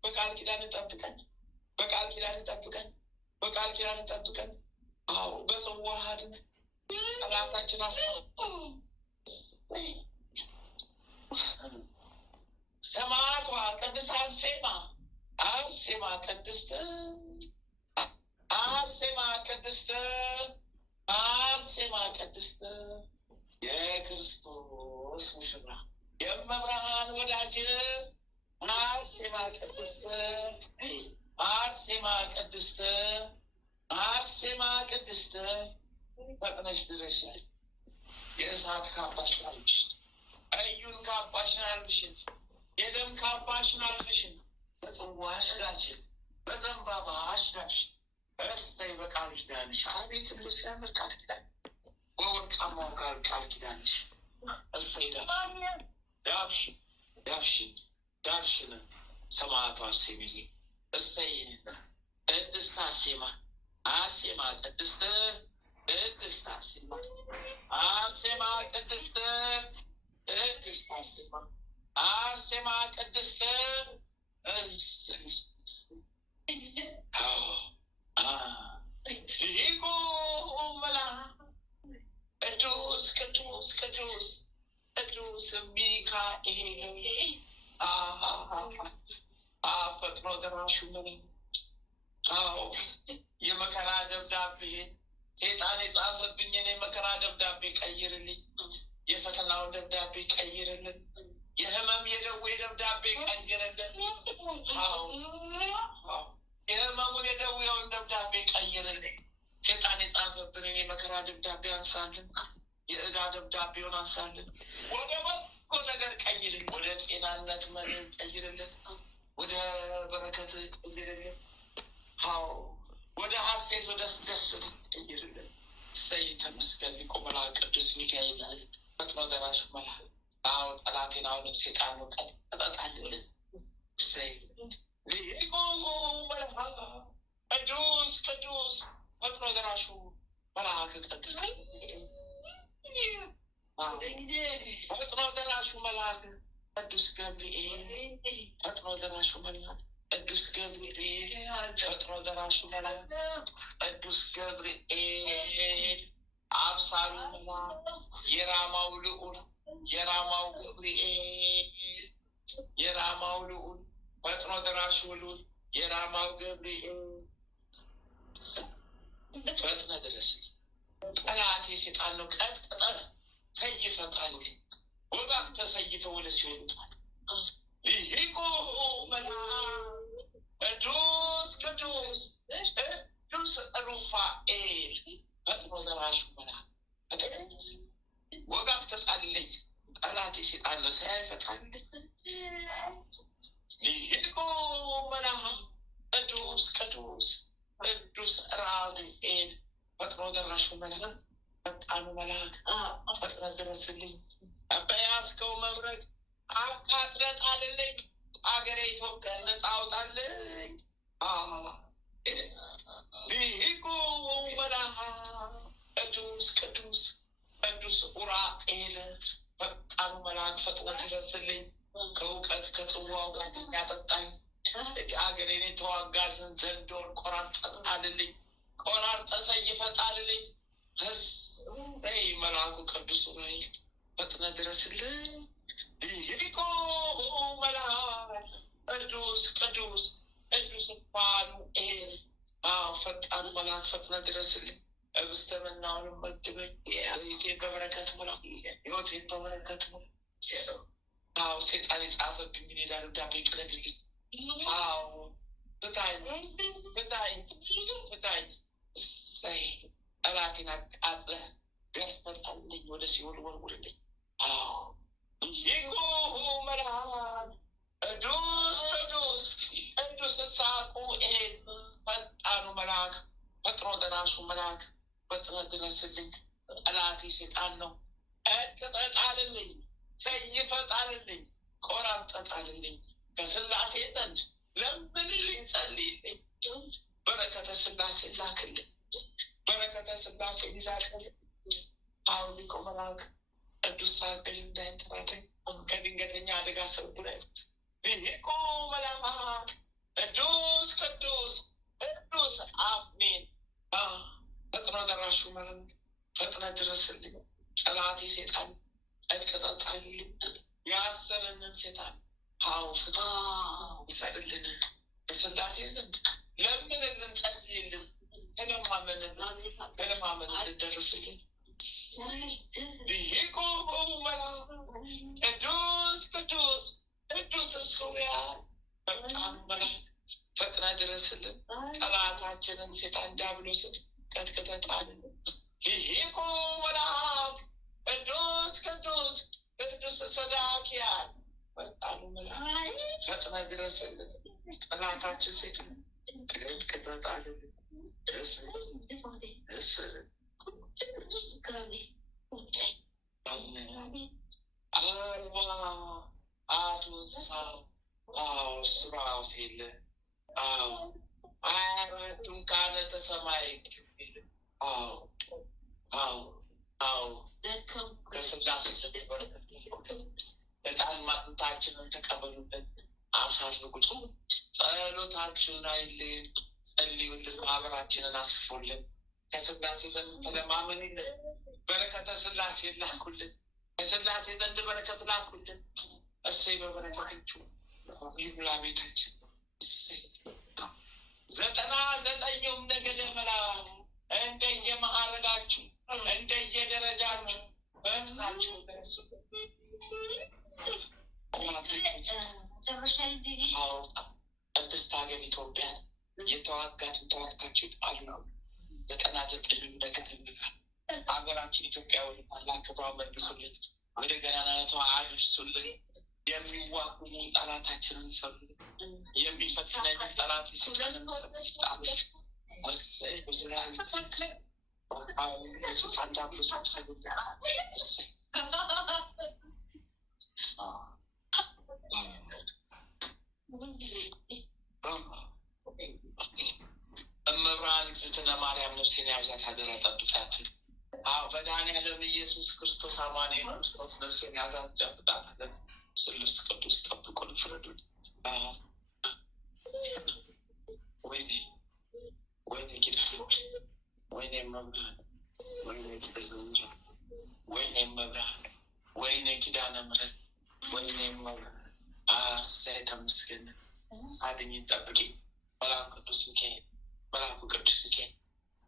በቃል ኪዳን ጠብቀን፣ በቃል ኪዳን ጠብቀን፣ በቃል ኪዳን ጠብቀን። አዎ በጽዋ ሀድን ጠላታችን ሰማዕቷ ቅድስት አርሴማ፣ አርሴማ ቅድስት፣ አርሴማ ቅድስት፣ አርሴማ ቅድስት የክርስቶስ ሙሽራ የመብርሃን ወዳጅ አርሴማ ቅድስት፣ አርሴማ ቅድስት፣ አርሴማ ቅድስት ፈጥነሽ ድረሻል። የእሳት ካባሽን አልብሽን፣ ቀዩን ካባሽን አልብሽን፣ የደም ካባሽን አልብሽን፣ በጽዋሽ ጋችን፣ በዘንባባ አሽጋሽን። እሰይ በቃል ኪዳንሽ አቤት ብሎ ሲያምር ቃል ኪዳን፣ በወርቃማው ቃል ኪዳንሽ እሰይ ዳብሽን፣ ዳብሽን፣ ዳብሽን ሰማዕቷ አርሴምዬ እሰይ ቅድስት አርሴማ፣ አርሴማ ቅድስት፣ ቅድስት አርሴማ፣ አርሴማ ቅድስት፣ ቅድስት አርሴማ፣ አርሴማ ቅድስት ሊቁ መልአክ ቅዱስ ቅዱስ ቅዱስ ቅዱስ ሚካኤል ፈጥኖ ደራሹ የመከራ ደብዳቤ ሴጣን የጻፈብኝን የመከራ ደብዳቤ ቀይርልኝ፣ የፈተናውን ደብዳቤ ቀይርልን፣ የህመም የደዌ ደብዳቤ ቀይርልን። የህመሙን የደዌውን ደብዳቤ ቀይርልን። ሴጣን የጻፈብንን የመከራ ደብዳቤ አንሳልን፣ የዕዳ ደብዳቤውን አንሳልን። ወደ በጎ ነገር ቀይርልን፣ ወደ ጤናነት መሪ ቀይርልን፣ ወደ በረከት ቀይርልን። ወደ ሀሴት ወደ ደስታ ቀይርልን። እሰይ ተመስገን ሊቁ መልአክ ቅዱስ ሚካኤል ፈጥኖ ደራሹ መልአክ። ጠላቴን አሁንም ሴጣን ቀጠጣልልን። እሰይ ሊቁ መልአክ ቅዱስ ቅዱስ ፈጥኖ ደራሹ መልአክ ቅዱስ ፈጥኖ ደራሹ መልአክ ቅዱስ ገብርኤል፣ ፈጥኖ ደራሹ መልአክ ቅዱስ ገብርኤል፣ ፈጥኖ ደራሹ መልአክ ቅዱስ ገብርኤል፣ አብሳሉ መልአክ የራማው ልዑል፣ የራማው ገብርኤል፣ የራማው ልዑል፣ ፈጥኖ ደራሹ ልዑል፣ የራማው ገብርኤል ፈጥነ ድረስ። ጠላቴ ሴጣን ነው ቀጥቅጠ ሰይፈ ጣልልኝ፣ ወጋግ ተሰይፈ ወደ ሲኦል ጣል። ሊቁ መልአክ ቅዱስ ቅዱስ ቅዱስ ሩፋኤል ፈጥኖ ደራሹ መልአክ ወጋግ ተጣልልኝ፣ ጠላቴ ሴጣን ነው ሰይፈ ጣልልኝ። ሊቁ መልአክ ቅዱስ ቅዱስ ቅዱስ ራጉኤል ፈጥኖ ደራሹ መልአክ ፈጣኑ መልአክ ፈጥነ ድረስልኝ። በያዝከው መብረቅ አቃጥለ ጣልልኝ፣ አገሬ ኢትዮጵያ ነፃ አውጣልኝ። ሊቁ መልአክ ቅዱስ ቅዱስ ቅዱስ ኡራኤል ፈጣኑ መልአክ ፈጥነ ድረስልኝ። ከእውቀት ከጽዋው ጋር ያጠጣኝ አገሬን የተዋጋትን ዘንዶን ቆራርጠ ጣልልኝ፣ ቆራርጠ ሰይፈ ጣልልኝ። መልአኩ ቅዱስ ኡራኤል ፈጥነ ድረስልኝ። ሊቁ መልአክ ቅዱስ ቅዱስ ቅዱስ ፋኑኤል ፈጣን መልአክ ፈጥነ ድረስልኝ። እብስተመናውንም መግበኝ። ቤቴን በበረከት ሙላ። ህይወቴን በበረከት ሙላ። ሴጣን የጻፈብኝ ደብዳቤ ቅለድልኝ። ፍታኝ። እሰይ ጠላቴን አቃጥለህ ገርፈጣልኝ፣ ወደ ሲኦል ወርውርልኝ። ይቁ መልአክ ቅዱስ ሳሙኤል ፈጣኑ መልአክ ፈጥኖ ደራሹ መልአክ ፈጥነ ድረስልኝ። ጠላቴ ሴጣን ነው። ጣልልኝ፣ ሰይፈ ጣልልኝ፣ ቆራርጠ ጣልልኝ። ከስላሴ ዘንድ ለምንልኝ፣ ጸልይልኝ። በረከተ ስላሴ ላክልኝ፣ በረከተ ስላሴ ይዛቅልኝ። ሊቀ መልአክ ቅዱስ ሳሙኤል እንዳይንተራተኝ ከድንገተኛ አደጋ ሰውረኝ። ሊቀ መልአክ ቅዱስ አፍኒን ፈጥኖ ደራሹ መልአክ ፈጥነ ድረስልኝ። ጠላቴ ሴጣን ጣልልኝ፣ ያሰረንን ሴጣን ፍታ ይሰድልን። በስላሴ ዘንድ ለምንልን፣ ጸልይልን። ለማመን ልደርስልን። ሊቁ መልአክ ቅዱስ ሱሪያ ፈጣኑ መልአክ ፈጥነ ድረስልን። ጠላታችንን ሴጣን ዲያብሎስን ቀጥቅጠህ ጣልልን። ሊቁ መልአክ ቅዱስ ሰዳክያን ፈጣኑ መልአክ ፈጥነ ድረስልን። ጠላታችን ሴጣን ቀጥቅጠህ ጣልልን። ሱራፌል አራቱን ካህናተ ሰማይ ከስላሴ ዕጣን ማጥንታችንን ተቀበሉበት፣ አሳርጉት። ጸሎታችሁን አይልን፣ ጸልዩልን፣ ማህበራችንን አስፎልን። ከስላሴ ዘንድ ተለማመኑልን፣ በረከተ ስላሴ ላኩልን። ከስላሴ ዘንድ በረከት ላኩልን። እሰይ በበረከታችሁ ይሙላ ቤታችን። 99ኙም ነገደ መላእክት እንደየማዕረጋችሁ እንደየደረጃችሁ በእምናችሁ ደረሱ። ቅድስት ሀገር ኢትዮጵያን የተዋጋትን ተዋግታችሁ ጣሉ። 99ኙም ነገደ መላእክት ሀገራችን ኢትዮጵያ ወደ ታላቅ ክብሯ መልሱልን፣ ወደ ገናናነቷ አድርሱልን። የሚዋጉን ጠላታችንን ሰሩ፣ የሚፈትነን ጠላት ስልጣንን ሰሩ። እመብርሃን እግዝእትነ ማርያም ነፍሴን ያብዛት አደራ ጠብቃት። መድኃኒዓለም ኢየሱስ ክርስቶስ አማኑኤል ክርስቶስ ነፍሴን ያብዛት ጨብጣት። ስሉስ ቅዱስ ጠብቁን፣ ፍረዱን። ወይኔ ኪዳነ ወይኔ መብርሃን ወይኔ መብርሃን ወይኔ ኪዳነ ምሕረት ወይኔ መብርሃን እሰይ ተመስገን። አድኝን፣ ጠብቂ። መልአኩ ቅዱስ ሚካኤል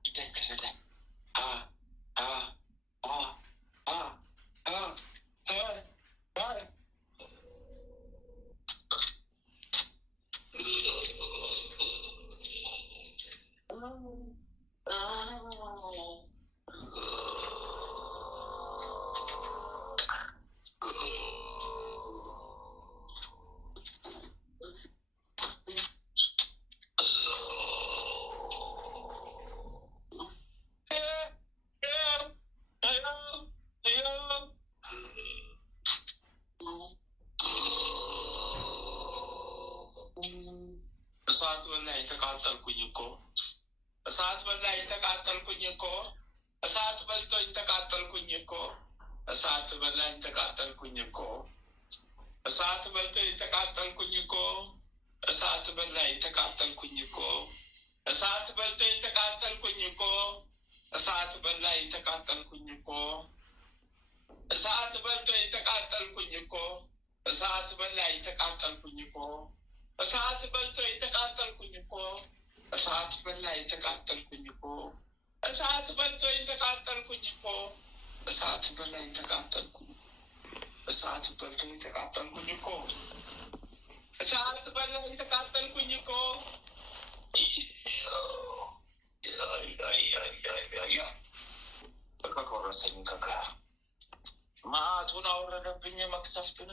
ይደንክረዳል። እሳት በላይ ተቃጠልኩኝ እኮ እሳት በላይ ተቃጠልኩኝ እኮ እሳት በልቶኝ ተቃጠልኩኝ እኮ እሳት በላይ ተቃጠልኩኝ እኮ እሳት በልቶኝ ተቃጠልኩኝ እኮ እሳት በላይ ተቃጠልኩኝ እኮ እሳት በልቶኝ ተቃጠልኩኝ እኮ እሳት በላይ ተቃጠልኩኝ እኮ እሳት በልቶኝ ተቃጠልኩኝ እኮ እሳት በላይ ተቃጠልኩኝ እኮ እሳት በልቶ የተቃጠልኩኝ እኮ እሳት በላ የተቃጠልኩኝ እኮ እሳት በልቶ የተቃጠልኩኝ እኮ እሳት በላ የተቃጠልኩኝ እሳት በልቶ የተቃጠልኩኝ እኮ እሳት በላ የተቃጠልኩኝ እኮ ከቆረሰኝ ከጋር መዓቱን አወረደብኝ መቅሰፍቱን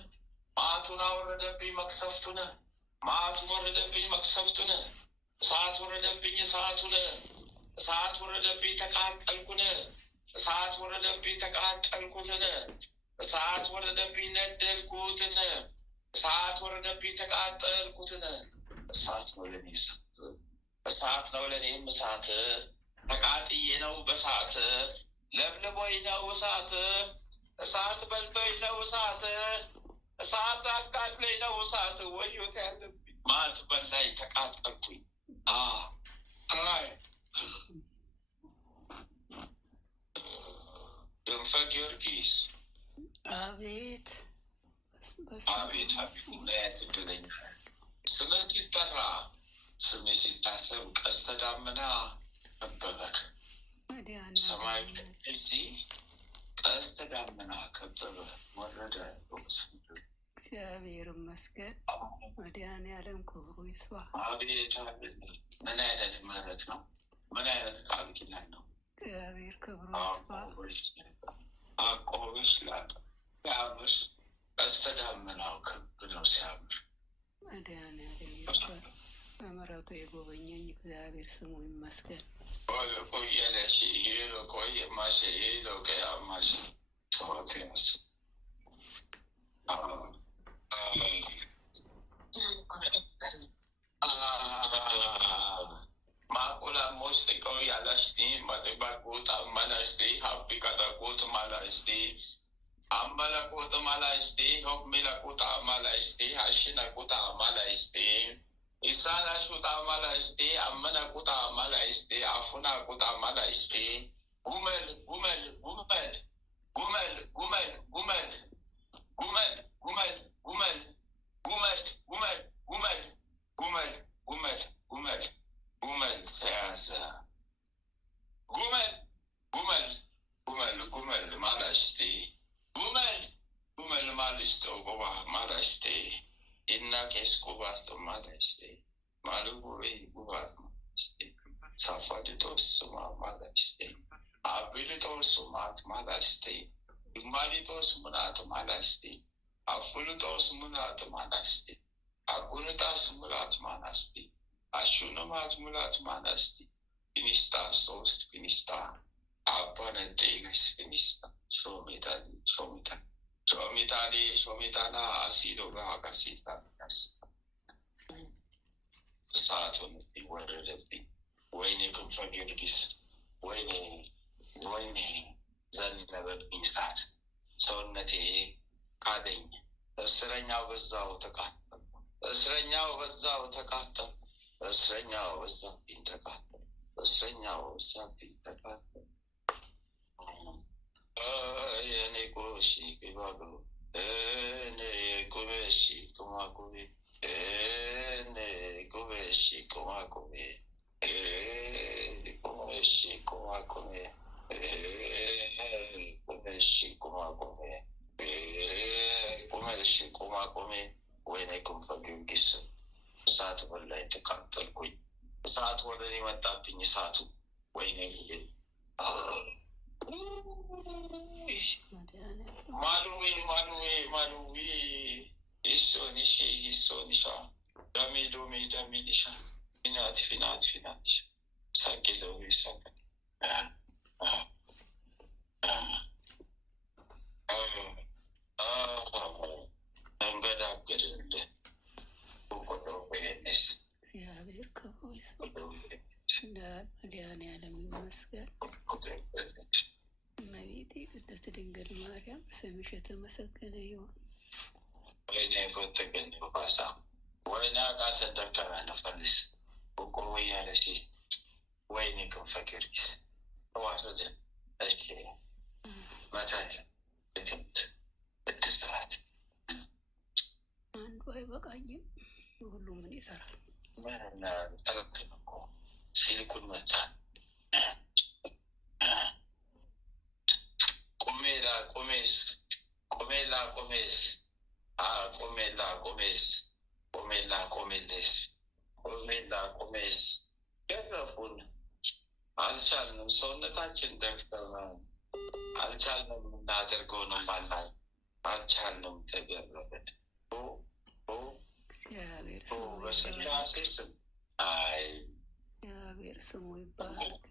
መዓቱን አወረደብኝ መቅሰፍቱን መዓቱን ወረደብኝ መቅሰፍቱን እሳት ወረደብኝ እሳቱን እሳት ወረደብኝ ተቃጠልኩን እሳት ወረደብኝ ተቃጠልኩትን እሳት ወረደብኝ ነደድኩትን እሳት ወረደብኝ ተቃጠልኩትን እሳት ነው ለኔ እሳት ነው ለኔም እሳት ተቃጥዬ ነው በእሳት ለብልቦኝ ነው እሳት እሳት በልቶኝ ነው እሳት እሳት አቃጥሎኝ ነው እሳት ወዮት ያለብኝ መዓት በላይ ተቃጠልኩኝ። አይ ድንፈ ጊዮርጊስ አቤት አቤት አቤት ምናያት እድለኛ ስምህ ሲጠራ ስምህ ሲታሰብ ቀስተ ደመና ከበበክ ሰማይ እዚህ ቀስተ ደመና ከበበ ወረደ። እግዚአብሔር ይመስገን። መድኃኒዓለም ክብሩ ይስፋ። አቤት አቤት ምን አይነት ምህረት ነው! ምን አይነት ቃል ኪዳን ነው! እግዚአብሔር ክብሩ ይስፋ። አቆብሽ ላጠ ሲያምር ቀስተ ደመናው ክብ ነው ሲያምር። መድኃኒዓለም ይመስገን። በምሕረቱ የጎበኘኝ እግዚአብሔር ስሙ ይመስገን። ቆየለሽ ሄሎ ቆየ ማሽ ሄሎ ቀያ ማሽ ሰዋት ያስ ማቁላ ሞስጢቆ ያላሽቲ ማሌባቁት አማላሽቲ ሀቢቀጠቁት ማላሽቲ አመለቁት ማላሽቲ ሆሚለቁት አማላሽቲ አሽነቁት አማላሽቲ Isana shuta mala este, amana kuta mala este, afuna kuta mala este, gumel, gumel, gumel, gumel, gumel, gumel, gumel, gumel, gumel, gumel, gumel, gumel, gumel, gumel, gumel, gumel, seasa. Gumel, gumel, gumel, gumel, mala este, gumel, gumel, mala este, ogoba mala este. Inna kes kubasto malaiste, maluwe kubasto malaiste, safaditos suma malaiste, abilitos sumat malaiste, imalitos munat malaiste, afulutos munat malaiste, agunutas mulat malaiste, ashunumat mulat malaiste, finista sost finista, abanenteles finista, somita. ሾሚታና አሲዶ ጋጋሲታ እሳቱን ይወረደብኝ። ወይኔ ክንፈ ጊዮርጊስ ወይኔ ወይኔ ዘነበብኝ እሳት ሰውነቴ ካደኝ። እስረኛው በዛው ተቃጠል እስረኛው በዛው ተቃጠል እስረኛው በዛብኝ ተቃጠል እስረኛው በዛብኝ ተቃጠል። Ene koshi kibago, ene kobeshi kumakobe, ene kobeshi kumakobe, ene kobeshi kumakobe, ene kobeshi kumakobe, ene kobeshi kumakobe. ወይኔ ክንፈ ጊዮርጊስ እሳት በላይ ተቃጠልኩኝ። እሳት ወደ እኔ መጣብኝ እሳቱ ወይኔ Maluwe, isonisha, damilisha, finati, sakilo, እግዚአብሔር ክብሩ ይስፋ። መድኃኒዓለም ይመስገን። እመቤቴ ቅድስት ድንግል ማርያም ስምሽ የተመሰገነ ይሁን። ወይኔ ፈተገኝ ባሳ ወይኔ አቃተን ደከመ ነፈልስ ቆቆ ያለሽ ወይኔ ክንፈ ጊዮርጊስ ዋሶጀ እስቲ መታት ድግምት እድስራት አንዱ አይበቃኝም። ሁሉ ምን ይሰራል? ምን ተለክም እኮ ሲልኩን መጣ። ቁሜላ ቁሜስ ቁሜላ ቁሜስ ቁሜላ ቁሜስ ቁሜላ ቁሜሌስ ቁሜላ ቁሜስ ገረፉን። አልቻልንም። ሰውነታችን ደክተመ አልቻልንም። እናደርገው ነው ማናል አልቻልንም። ተገረፍን። እግዚአብሔር በስላሴ ስም አይ እግዚአብሔር ስሙ ይባረክ።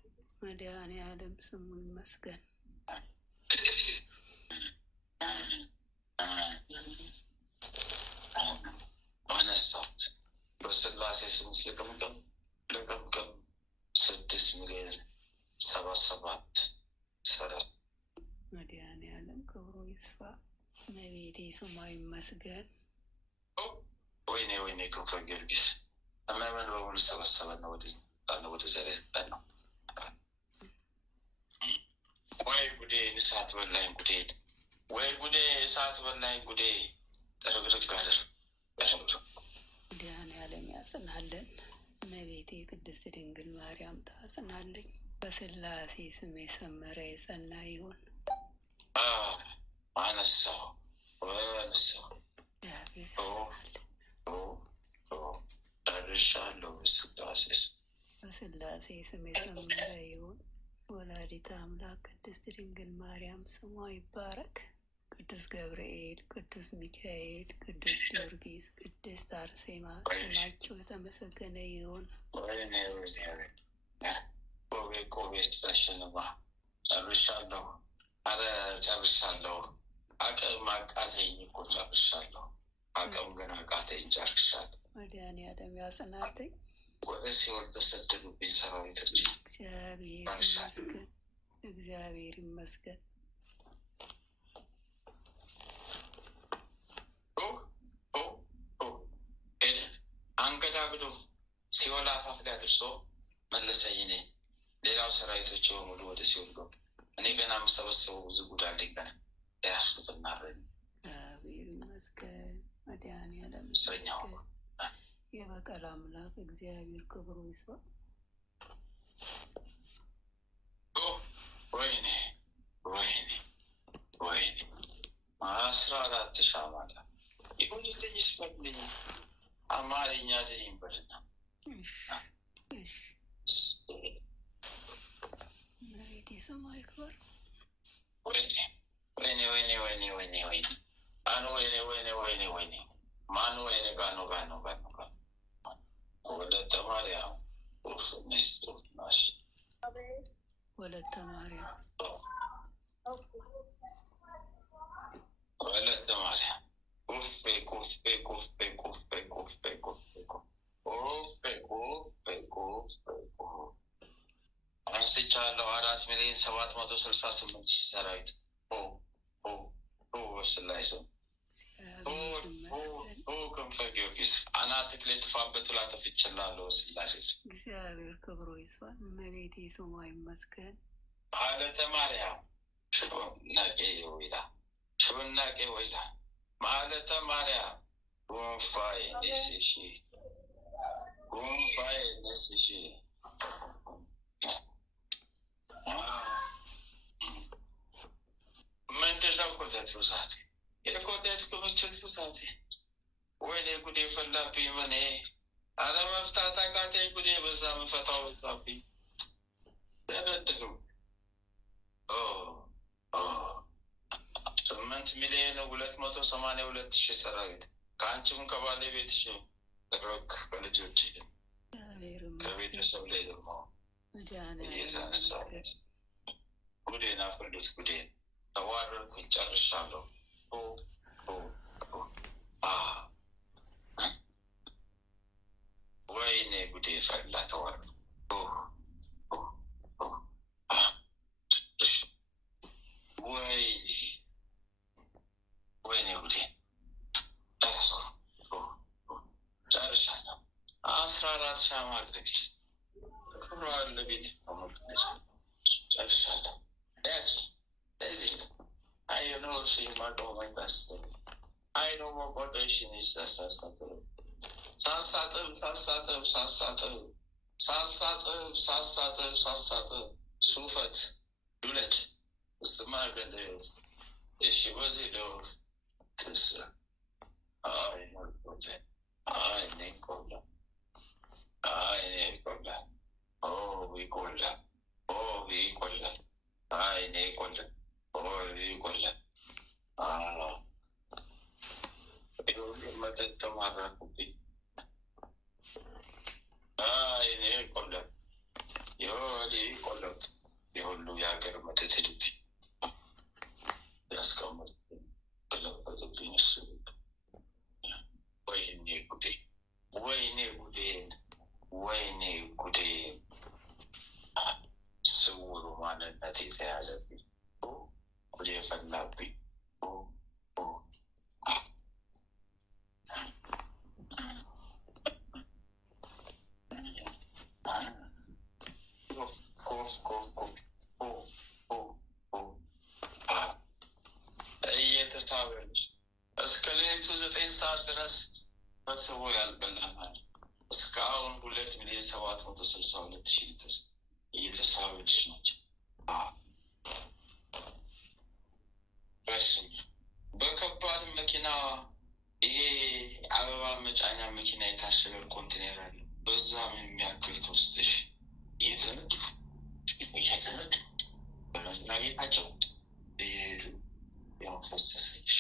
መድኃኔዓለም ስሙ ይመስገን። አነሳት በስላሴ ስም ልቅምቅም ልቅምቅም 6,077,000 ሰራት። መድኃኔዓለም ክብሩ ይስፋ። እመቤቴ ስሟ ይመስገን። ወይኔ ወይኔ ክንፈ ጊዮርጊስ እመመን በሙሉ ሰበሰበና ወደ ዘሬ ነው። ወይ ጉዴ እሳት በላኝ ጉዴ፣ ወይ ጉዴ እሳት በላኝ ጉዴ። ጥርግርግ አድር መድኃኔዓለም ያጽናለን። እመቤቴ ቅድስት ድንግል ማርያም ታጽናለኝ። በስላሴ ስም የሰመረ የጸና ይሁን። አነሳው አነሳው እግዚአብሔር ያጽናለን። ጨርሻለሁ። በስላሴ ስም የሰመረ ይሁን። ወላዲተ አምላክ ቅድስት ድንግል ማርያም ስሟ ይባረክ። ቅዱስ ገብርኤል፣ ቅዱስ ሚካኤል፣ ቅዱስ ጊዮርጊስ፣ ቅድስት አርሴማ ስማቸው የተመሰገነ ይሁን። ቆቤስሽንማ ጨርሻለሁ። አረ ጨርሻለሁ። አቅም አቃተኝ እኮ ጨርሻለሁ። አቅም ግን አቃተኝ ጨርሻለሁ። መድኃኔዓለም ያጽናለኝ። ወደ ሲኦል ተሰደዱብኝ ሰራዊቶች። እግዚአብሔር ይመስገን፣ እግዚአብሔር ይመስገን። ሄደ አንገዳ ብሎ ሲኦል አፋፍ ላይ አድርሶ መለሰኝ። እኔ ሌላው ሰራዊቶች በሙሉ ወደ ሲኦል ገቡ። እኔ ገና የምሰበሰበው ብዙ ጉድ አለኝ። ገና ያስኩት እናረኝ። እግዚአብሔር ይመስገን። መድኃኔዓለም ሰኛው የበቀል አምላክ እግዚአብሔር ክብሩ ይስፋ። ወይኔ ወይኔ ወይኔ 14 ሻማላ ይሁንልኝ ይስፈልኝ። አማርኛ ድኝ በልና መሬት ስሟ ይክበር። ወይኔ ወይኔ ወይኔ ወይኔ ወይኔ ወይኔ አኑ ወይኔ ወይኔ ወይኔ ወይኔ ማኑ ወይኔ ጋኖ ጋኖ ጋኖ ጋኖ ወለተ ማርያም ኡርፍነስቱ ናሽ ወለተ ማርያም ወለተ ማርያም ኩፌ ኩፌ ኩፌ ኩፌ ኩፌ ኩፌ ኩፌ ኩፌ ኩፌ አንስቻለሁ። 4,768,000 ሰራዊት በስላሴ ስም ክንፈ ጊዮርጊስ አናትክ ላይ ጥፋበት ብላ ተፍቼላለሁ። በስላሴ ስም እግዚአብሔር ክብሩ ይስፋ። እመቤቴ ስሟ ይመስገን። ማለተ ማርያም ሹናቄ ወይላ ሹናቄ ወይላ ማለተ ማርያም ጉንፋይ ነስሺ ጉንፋይ ነስሺ ምንድነው ኮተት ብዛት? የኮተት ክምችት ብዛት። ወይኔ ጉዴ ፈላብኝ። ምን አለመፍታት አቃተኝ። ጉዴ በዛ ምፈታው በዛብኝ። ተደድሩ 8,282,000 ሰራዊት ከአንቺም ከባለቤትሽ ረክ በልጆች ከቤተሰብ ላይ ደግሞ እየተነሳት ጉዴን አፍርዱት። ጉዴን ተዋረድኩኝ። ጨርሻለሁ። ወይኔ ጉዴ ፈላ። ተዋረድኩ። ወይኔ ጉዴ ጨርሻለሁ። 14 ሻማ አድርግች ክብሯ ለቤት ጨርሻለሁ። ለዚህ አይኖ ሲማቀመኝ ባስ አይኖ መቆጠሽን ይስተሳሳት ሳሳጥብ ሱፈት ዱለት ስማ ገደዩ የሽበቴ ደውር ክስ አይኔ ቆለ አይኔ ቆለ አይኔ ቆለ ኦ ይቆለ ኦ ይቆለ አይኔ ቆለ ኦ ይቆለ መጠጥ ተማረኩብኝ አይኔ ቆለ የወዲ ቆለት የሁሉ የሀገር መጠጥ ሄድብኝ ያስቀመጥ ገለበጥብኝ እሱ ወይኔ ጉዴ ወይኔ ጉዴ ወይኔ ጉዴ ስውሩ ማንነት የተያዘብኝ ጉዴ ፈላብኝ እየተሳበች እስከ ሌሊቱ 9 ሰዓት ድረስ ፈጽሞ ያልበላናል። እስካሁን 2,762,000 ሊትር እየተሳበች ናቸው። በከባድ መኪና ይሄ አበባ መጫኛ መኪና የታሸገ ኮንቴነር አለ። በዛም የሚያክል ከውስጥሽ እየተነዱ በመኪና ቤታቸው እየሄዱ ያው ፈሰሰች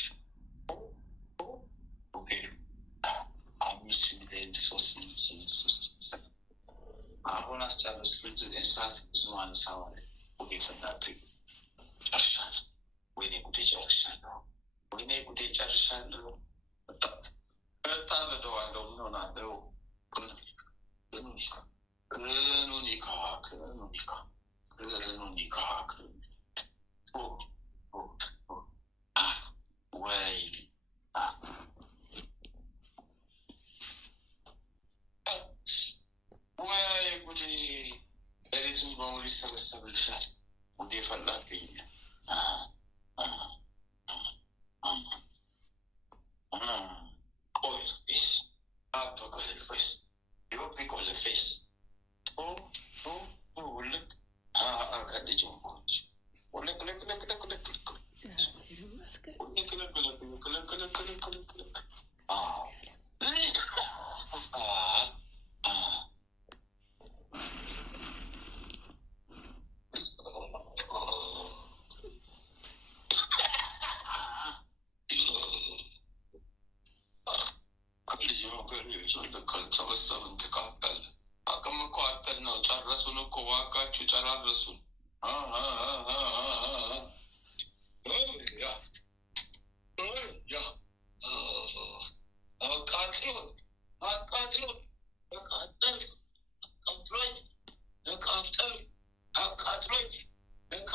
5,3,3,3 አሁን አስጨረስኩኝ። 9 ሰዓት ብዙ ማነሳዋለ ጉዴ ፈላብኝ። ጨርሻለሁ። ወይኔ ጉዴ ጨርሻለሁ። ወይኔ ጉዴ ጨርሻለሁ። በጣም እደዋለሁ። ምን ሆናለሁ? ወይ ወይ ጉዴ ሌሊቱን በሙሉ ይሰበሰብልሻል። ጉዴ ፈላብኝ። ሰበሰብን ተቃጠል አቅም እኮ አጠል ነው። ጨረሱን እኮ ዋጋችሁ ጨራረሱን።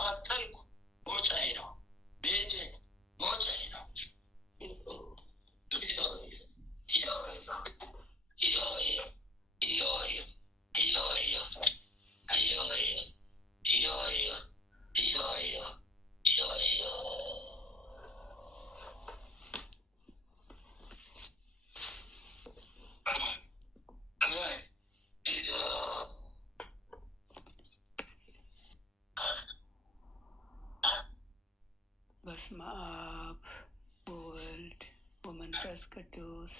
አቃጠልኩ ሞጫዬ ነው ቤቴ ሞጫዬ ነው። በስመ አብ ወወልድ ወመንፈስ ቅዱስ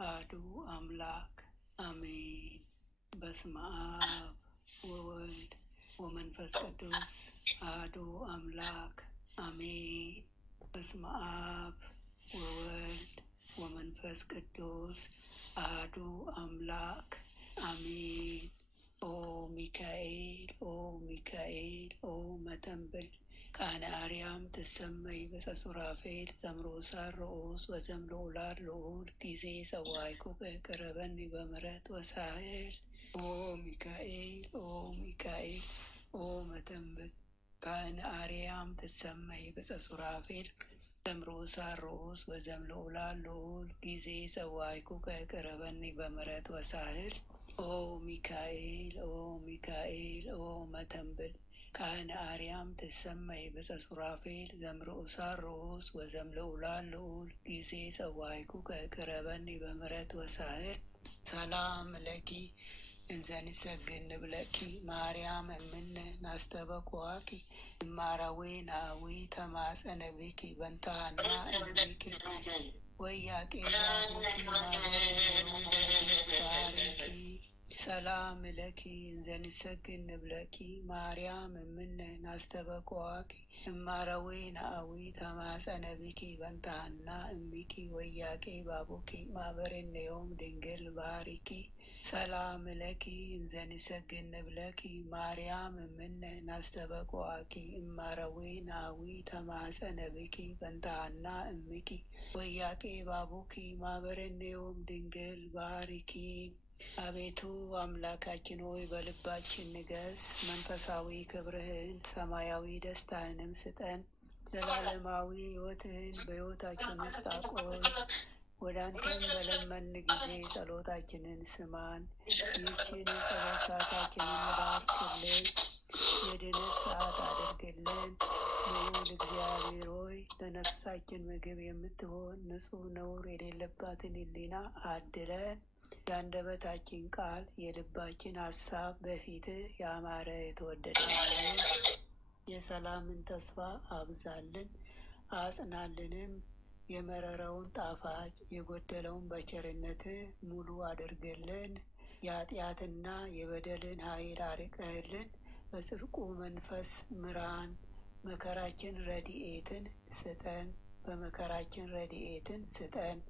አሐዱ አምላክ አሜን። በስመ አብ ወወልድ ወመንፈስ ቅዱስ አሐዱ አምላክ አሜን። በስመ አብ ወወልድ ወመንፈስ ቅዱስ አሐዱ አምላክ አሜን። ኦ ሚካኤል ኦ ሚካኤል ኦ መተንብል ካህነ አርያም ትሰመይ በሰሱራፌል ዘምሮሳር ርዑስ ወዘምሎላድ ልዑል ጊዜ ሰዋይኩከ ቅረበኒ በምሕረት ወሳህል። ኦ ሚካኤል ኦ ሚካኤል ኦ መተንብል ካህነ አርያም ትሰመይ በሰሱራፌል ዘምሮሳር ርዑስ ወዘምሎላድ ልዑል ጊዜ ሰዋይኩከ ቅረበኒ በምሕረት ወሳህል። ኦ ሚካኤል ኦ ሚካኤል ኦ መተንብል ካህነ አርያም ትሰመይ በሰሱራፌል ዘምርኡሳር ርዑስ ወዘምልዑላድ ልዑል ጊዜ ሰዋይኩከ ቅረበኒ በምሕረት ወሳህል። ሰላም ለኪ እንዘንሰግድ ንብለኪ ማርያም እምነ ናስተበኩዋኪ እማራዊ ናዊ ተማጸነ ብኪ በንታና እምቢኪ ወያቄ ባቡኪ ባሪኪ ሰላም ለኪ እንዘንሰግድ ንብለኪ ማርያም እምነ ናስተበኩዋኪ እማራዊ ናዊ ተማጸነ ብኪ በንታና እምቢኪ ወያቄ ባቡኪ ማበረነዮም ድንግል ባሪኪ ሰላም ለኪ እንዘንሰግድ ንብለኪ ማርያም እምነ ናስተበኩዋኪ እማረዊ ናዊ ተማጸነ ብኪ በንታና እምኪ ወያቄ ባቡኪ ማበረነዮም ድንግል ባሪኪ። አቤቱ አምላካችን ሆይ በልባችን ንገስ፣ መንፈሳዊ ክብርህን ሰማያዊ ደስታህንም ስጠን። ዘላለማዊ ሕይወትህን በሕይወታችን ውስጥ አቆይ። ወደ አንተም በለመን ጊዜ ጸሎታችንን ስማን። ይህችን የጸሎት ሰዓታችንን ባርክልን፣ የድነት ሰዓት አድርግልን። ልዑል እግዚአብሔር ሆይ ለነፍሳችን ምግብ የምትሆን ንጹሕ ነውር የሌለባትን ሕሊና አድለን። የአንደበታችን ቃል የልባችን ሀሳብ በፊትህ ያማረ የተወደደ ይሁን። የሰላምን ተስፋ አብዛልን አጽናልንም። የመረረውን ጣፋጭ የጎደለውን በቸርነትህ ሙሉ አድርግልን። የኃጢአትና የበደልን ኃይል አርቀህልን በጽድቁ መንፈስ ምራን። መከራችን ረድኤትን ስጠን፣ በመከራችን ረድኤትን ስጠን።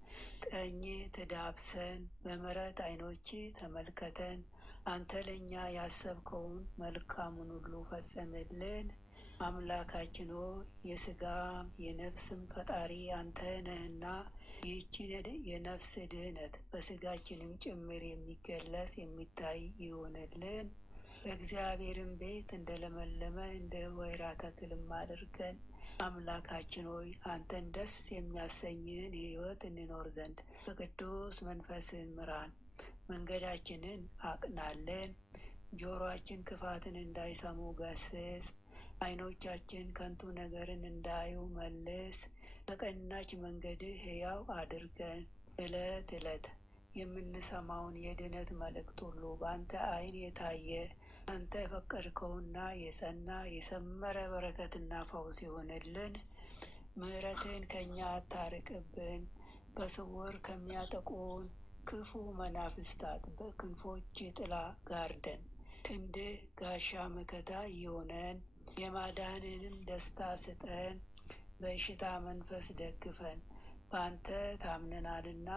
ቀኝ ትዳብሰን፣ በምሕረት ዓይኖች ተመልከተን። አንተ ለእኛ ያሰብከውን መልካሙን ሁሉ ፈጽምልን። አምላካችን ሆይ የሥጋም የነፍስም ፈጣሪ አንተ ነህና ይህችን የነፍስ ድህነት በሥጋችንም ጭምር የሚገለጽ የሚታይ ይሆንልን። በእግዚአብሔርም ቤት እንደ ለመለመ እንደ ወይራ ተክልም አድርገን። አምላካችን ሆይ አንተን ደስ የሚያሰኝህን ሕይወት እንኖር ዘንድ በቅዱስ መንፈስህ ምራን። መንገዳችንን አቅናለን። ጆሮአችን ክፋትን እንዳይሰሙ ገስጽ። ዓይኖቻችን ከንቱ ነገርን እንዳዩ መልስ። በቀናች መንገድህ ሕያው አድርገን። ዕለት ዕለት የምንሰማውን የድነት መልእክት ሁሉ በአንተ ዓይን የታየ አንተ የፈቀድከውና የጸና የሰመረ በረከትና ፈውስ ይሆንልን። ምሕረትን ከእኛ አታርቅብን። በስውር ከሚያጠቁን ክፉ መናፍስታት በክንፎች ጥላ ጋርደን። ክንድህ ጋሻ መከታ ይሆነን። የማዳንንም ደስታ ስጠን። በእሽታ መንፈስ ደግፈን። በአንተ ታምነናልና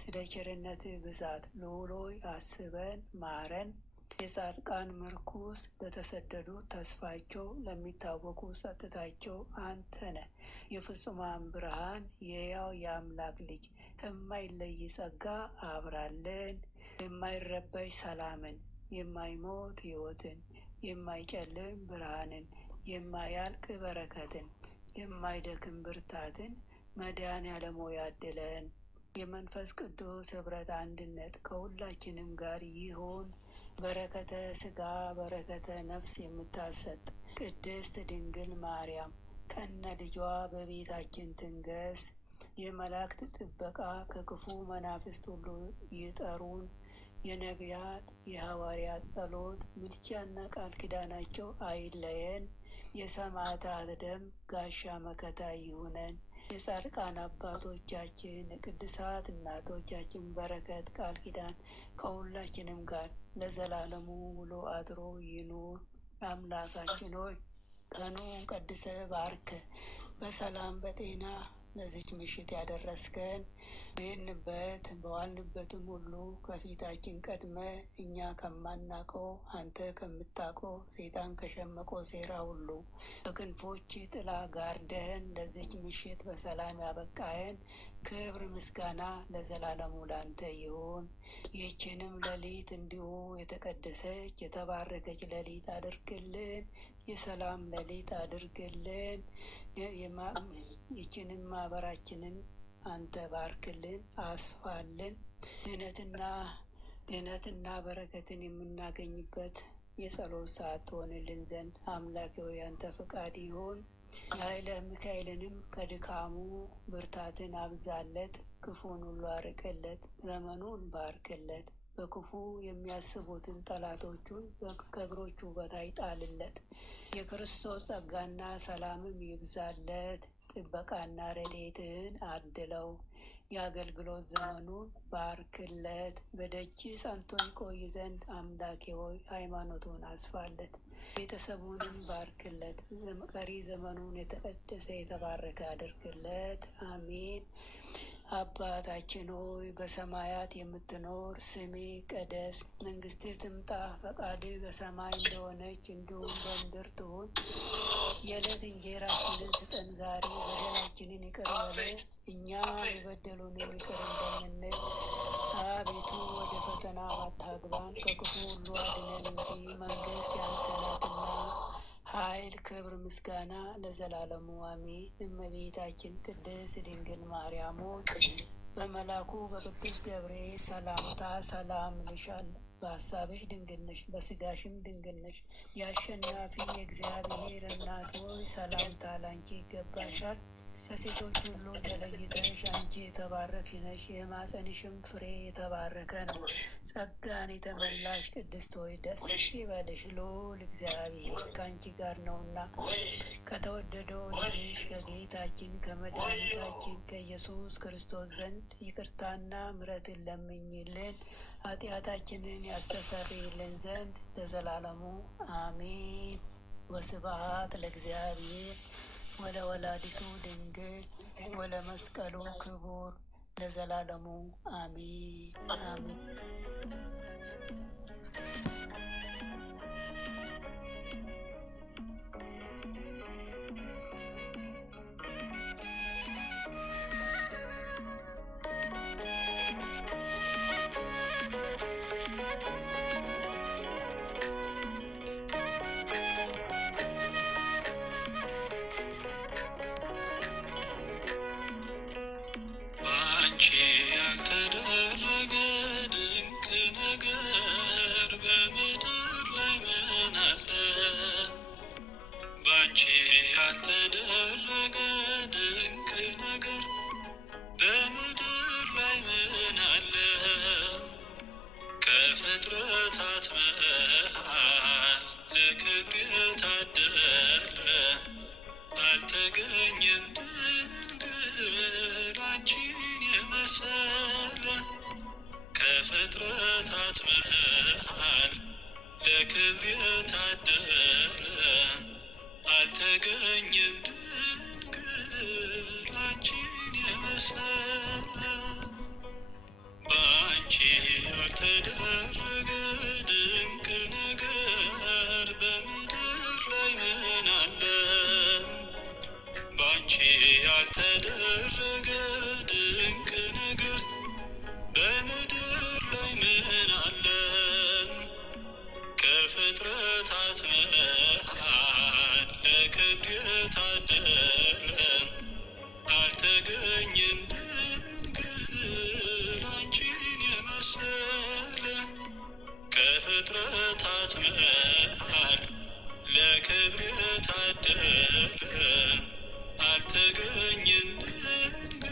ስለ ቸርነትህ ብዛት ልዑል ሆይ አስበን ማረን። የጻድቃን ምርኩስ ለተሰደዱት ተስፋቸው፣ ለሚታወቁ ጸጥታቸው አንተ ነህ። የፍጹማን ብርሃን የሕያው የአምላክ ልጅ ከማይለይ ጸጋ አብራለን። የማይረበሽ ሰላምን፣ የማይሞት ሕይወትን፣ የማይጨልም ብርሃንን፣ የማያልቅ በረከትን፣ የማይደክም ብርታትን መድኃኔዓለም ሆይ አድለን። የመንፈስ ቅዱስ ኅብረት አንድነት ከሁላችንም ጋር ይሁን። በረከተ ሥጋ በረከተ ነፍስ የምታሰጥ ቅድስት ድንግል ማርያም ከነ ልጇ በቤታችን ትንገስ። የመላእክት ጥበቃ ከክፉ መናፍስት ሁሉ ይጠሩን። የነቢያት የሐዋርያት ጸሎት ምልጃና ቃል ኪዳናቸው አይለየን። የሰማዕታት ደም ጋሻ መከታ ይሁነን። የጻድቃን አባቶቻችን የቅድሳት እናቶቻችን በረከት ቃል ኪዳን ከሁላችንም ጋር ለዘላለሙ ውሎ አድሮ ይኑር። አምላካችን ሆይ ቀኑን ቀድሰ ባርከ በሰላም በጤና ለዚች ምሽት ያደረስከን በሄድንበት በዋልንበትም ሁሉ ከፊታችን ቀድመ እኛ ከማናቀው አንተ ከምታውቀው ሰይጣን ከሸመቀው ሴራ ሁሉ በክንፎች ጥላ ጋርደህን ለዚች ምሽት በሰላም ያበቃህን ክብር ምስጋና ለዘላለሙ ላንተ ይሁን። ይህችንም ሌሊት እንዲሁ የተቀደሰች የተባረከች ሌሊት አድርግልን። የሰላም ሌሊት አድርግልን። ይህችንም ማህበራችንን አንተ ባርክልን፣ አስፋልን። ድህነትና በረከትን የምናገኝበት የጸሎት ሰዓት ትሆንልን ዘንድ አምላኬ ሆይ አንተ ፈቃድ ይሁን። የኃይለ ሚካኤልንም ከድካሙ ብርታትን አብዛለት፣ ክፉን ሁሉ አርቅለት፣ ዘመኑን ባርክለት። በክፉ የሚያስቡትን ጠላቶቹን ከእግሮቹ በታች ጣልለት። የክርስቶስ ጸጋና ሰላምም ይብዛለት። ጥበቃና ረድኤትህን አድለው። የአገልግሎት ዘመኑን ባርክለት። በደጅ ጸንቶ ይቆይ ዘንድ አምላኬ ሆይ ሃይማኖቱን አስፋለት። ቤተሰቡንም ባርክለት። ቀሪ ዘመኑን የተቀደሰ የተባረከ አድርግለት። አሜን። አባታችን ሆይ በሰማያት የምትኖር፣ ስምህ ይቀደስ፣ መንግስትህ ትምጣ፣ ፈቃድህ በሰማይ እንደሆነች እንዲሁም በምድር ትሁን። የዕለት እንጀራችንን ስጠን ዛሬ፣ በደላችንን ይቅር በለን እኛ የበደሉንን ይቅር እንደምንል። አቤቱ ወደ ፈተና አታግባን፣ ከክፉ ሁሉ አድነን እንጂ መንግስት ያንተ ናትና፣ ኃይል፣ ክብር፣ ምስጋና ለዘላለሙ አሜን። እመቤታችን ቅድስት ድንግል ማርያም ሆይ በመልአኩ በቅዱስ ገብርኤል ሰላምታ ሰላም እልሻለሁ። በሀሳብሽ ድንግል ነሽ፣ በስጋሽም ድንግል ነሽ። የአሸናፊ የእግዚአብሔር እናት ሆይ ሰላምታ ላንቺ ይገባሻል። ከሴቶች ሁሉ ተለይተሽ አንቺ የተባረክሽ ነሽ፣ የማፀንሽም ፍሬ የተባረከ ነው። ጸጋን የተመላሽ ቅድስት ሆይ ደስ ይበልሽ፣ ልዑል እግዚአብሔር ከአንቺ ጋር ነውና ከተወደደው ልጅሽ ከጌታችን ከመድኃኒታችን ከኢየሱስ ክርስቶስ ዘንድ ይቅርታና ምሕረትን ለምኝልን ኃጢአታችንን ያስተሰርይልን ዘንድ ለዘላለሙ አሜን። ወስብሐት ለእግዚአብሔር ወለወላዲቱ ድንግል ወለመስቀሉ ክቡር ለዘላለሙ አሜን አሜን። ያልተደረገ ድንቅ ነገር በምድር ላይ ምን አለ? ባንቺ ያልተደረገ ድንቅ ነገር በምድር ላይ ምን አለ? ከፍጥረታት መሃል ለክብር የታደለ አልተገኘም ድንግል አንቺን የመሰለ። ከፍጥረታት መሃል ለክብር የታደለ አልተገኘም ድንግል አንቺን የመሰለ። በአንቺ ያልተደረገ ድንቅ ነገር በምድር ላይ ምን አለ? ባንቺ ያልተደረገ ድንቅ ነገር በምድር ላይ ምን አለ? ከፍጥረታት መሃል ለክብር የታደለ አልተገኘም ድንግል አንቺን የመሰለ። ከፍጥረታት መሃል ለክብር የታደለ አልተገኘም ድንግል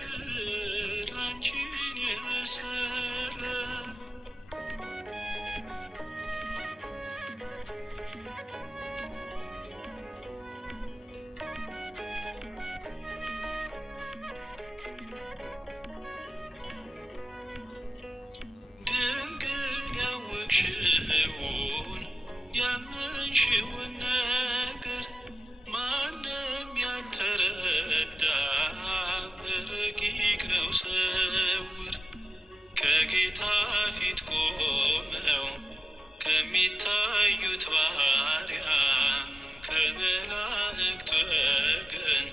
አንቺን የመሰለ። ድንግል ያወቅሽውን ያመንሽውን ነገር ማንም ያልተረዳ ረቂቅ ነው ስውር። ከጌታ ፊት ቆመው ከሚታዩት ባሪያም ከመላእክት ወገን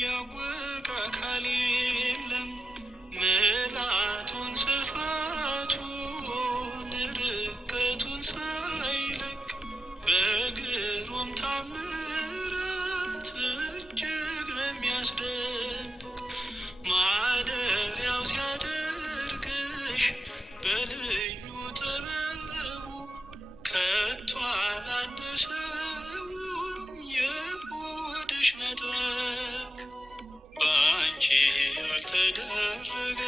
ያወቀ አካል የለም። ምልአቱን ስፋቱን ርቀቱን ሳይለቅ በግሩም ታምራት እጅግ በሚያስደንቅ ማደሪያው ሲያደርግሽ በልዩ ጥበቡ ከቶ አላነሰውም የሆድሽ መጥበቡ። በአንቺ ያልተደረገ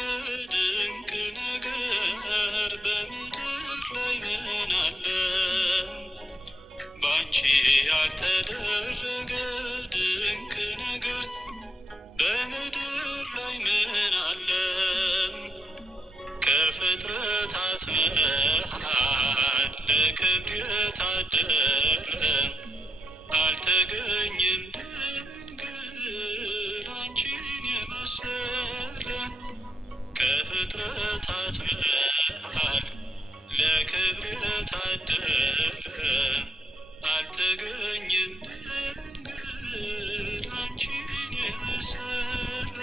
ባንቺ ያልተደረገ ድንቅ ነገር በምድር ላይ ምን አለ? ከፍጥረታት መሃል ለክብር የታደለ አልተገኘም ድንግል አንቺን የመሰለ። ከፍጥረታት መሃል ለክብር የታደለ አልተገኘም ድንግል አንቺን የመሰለ።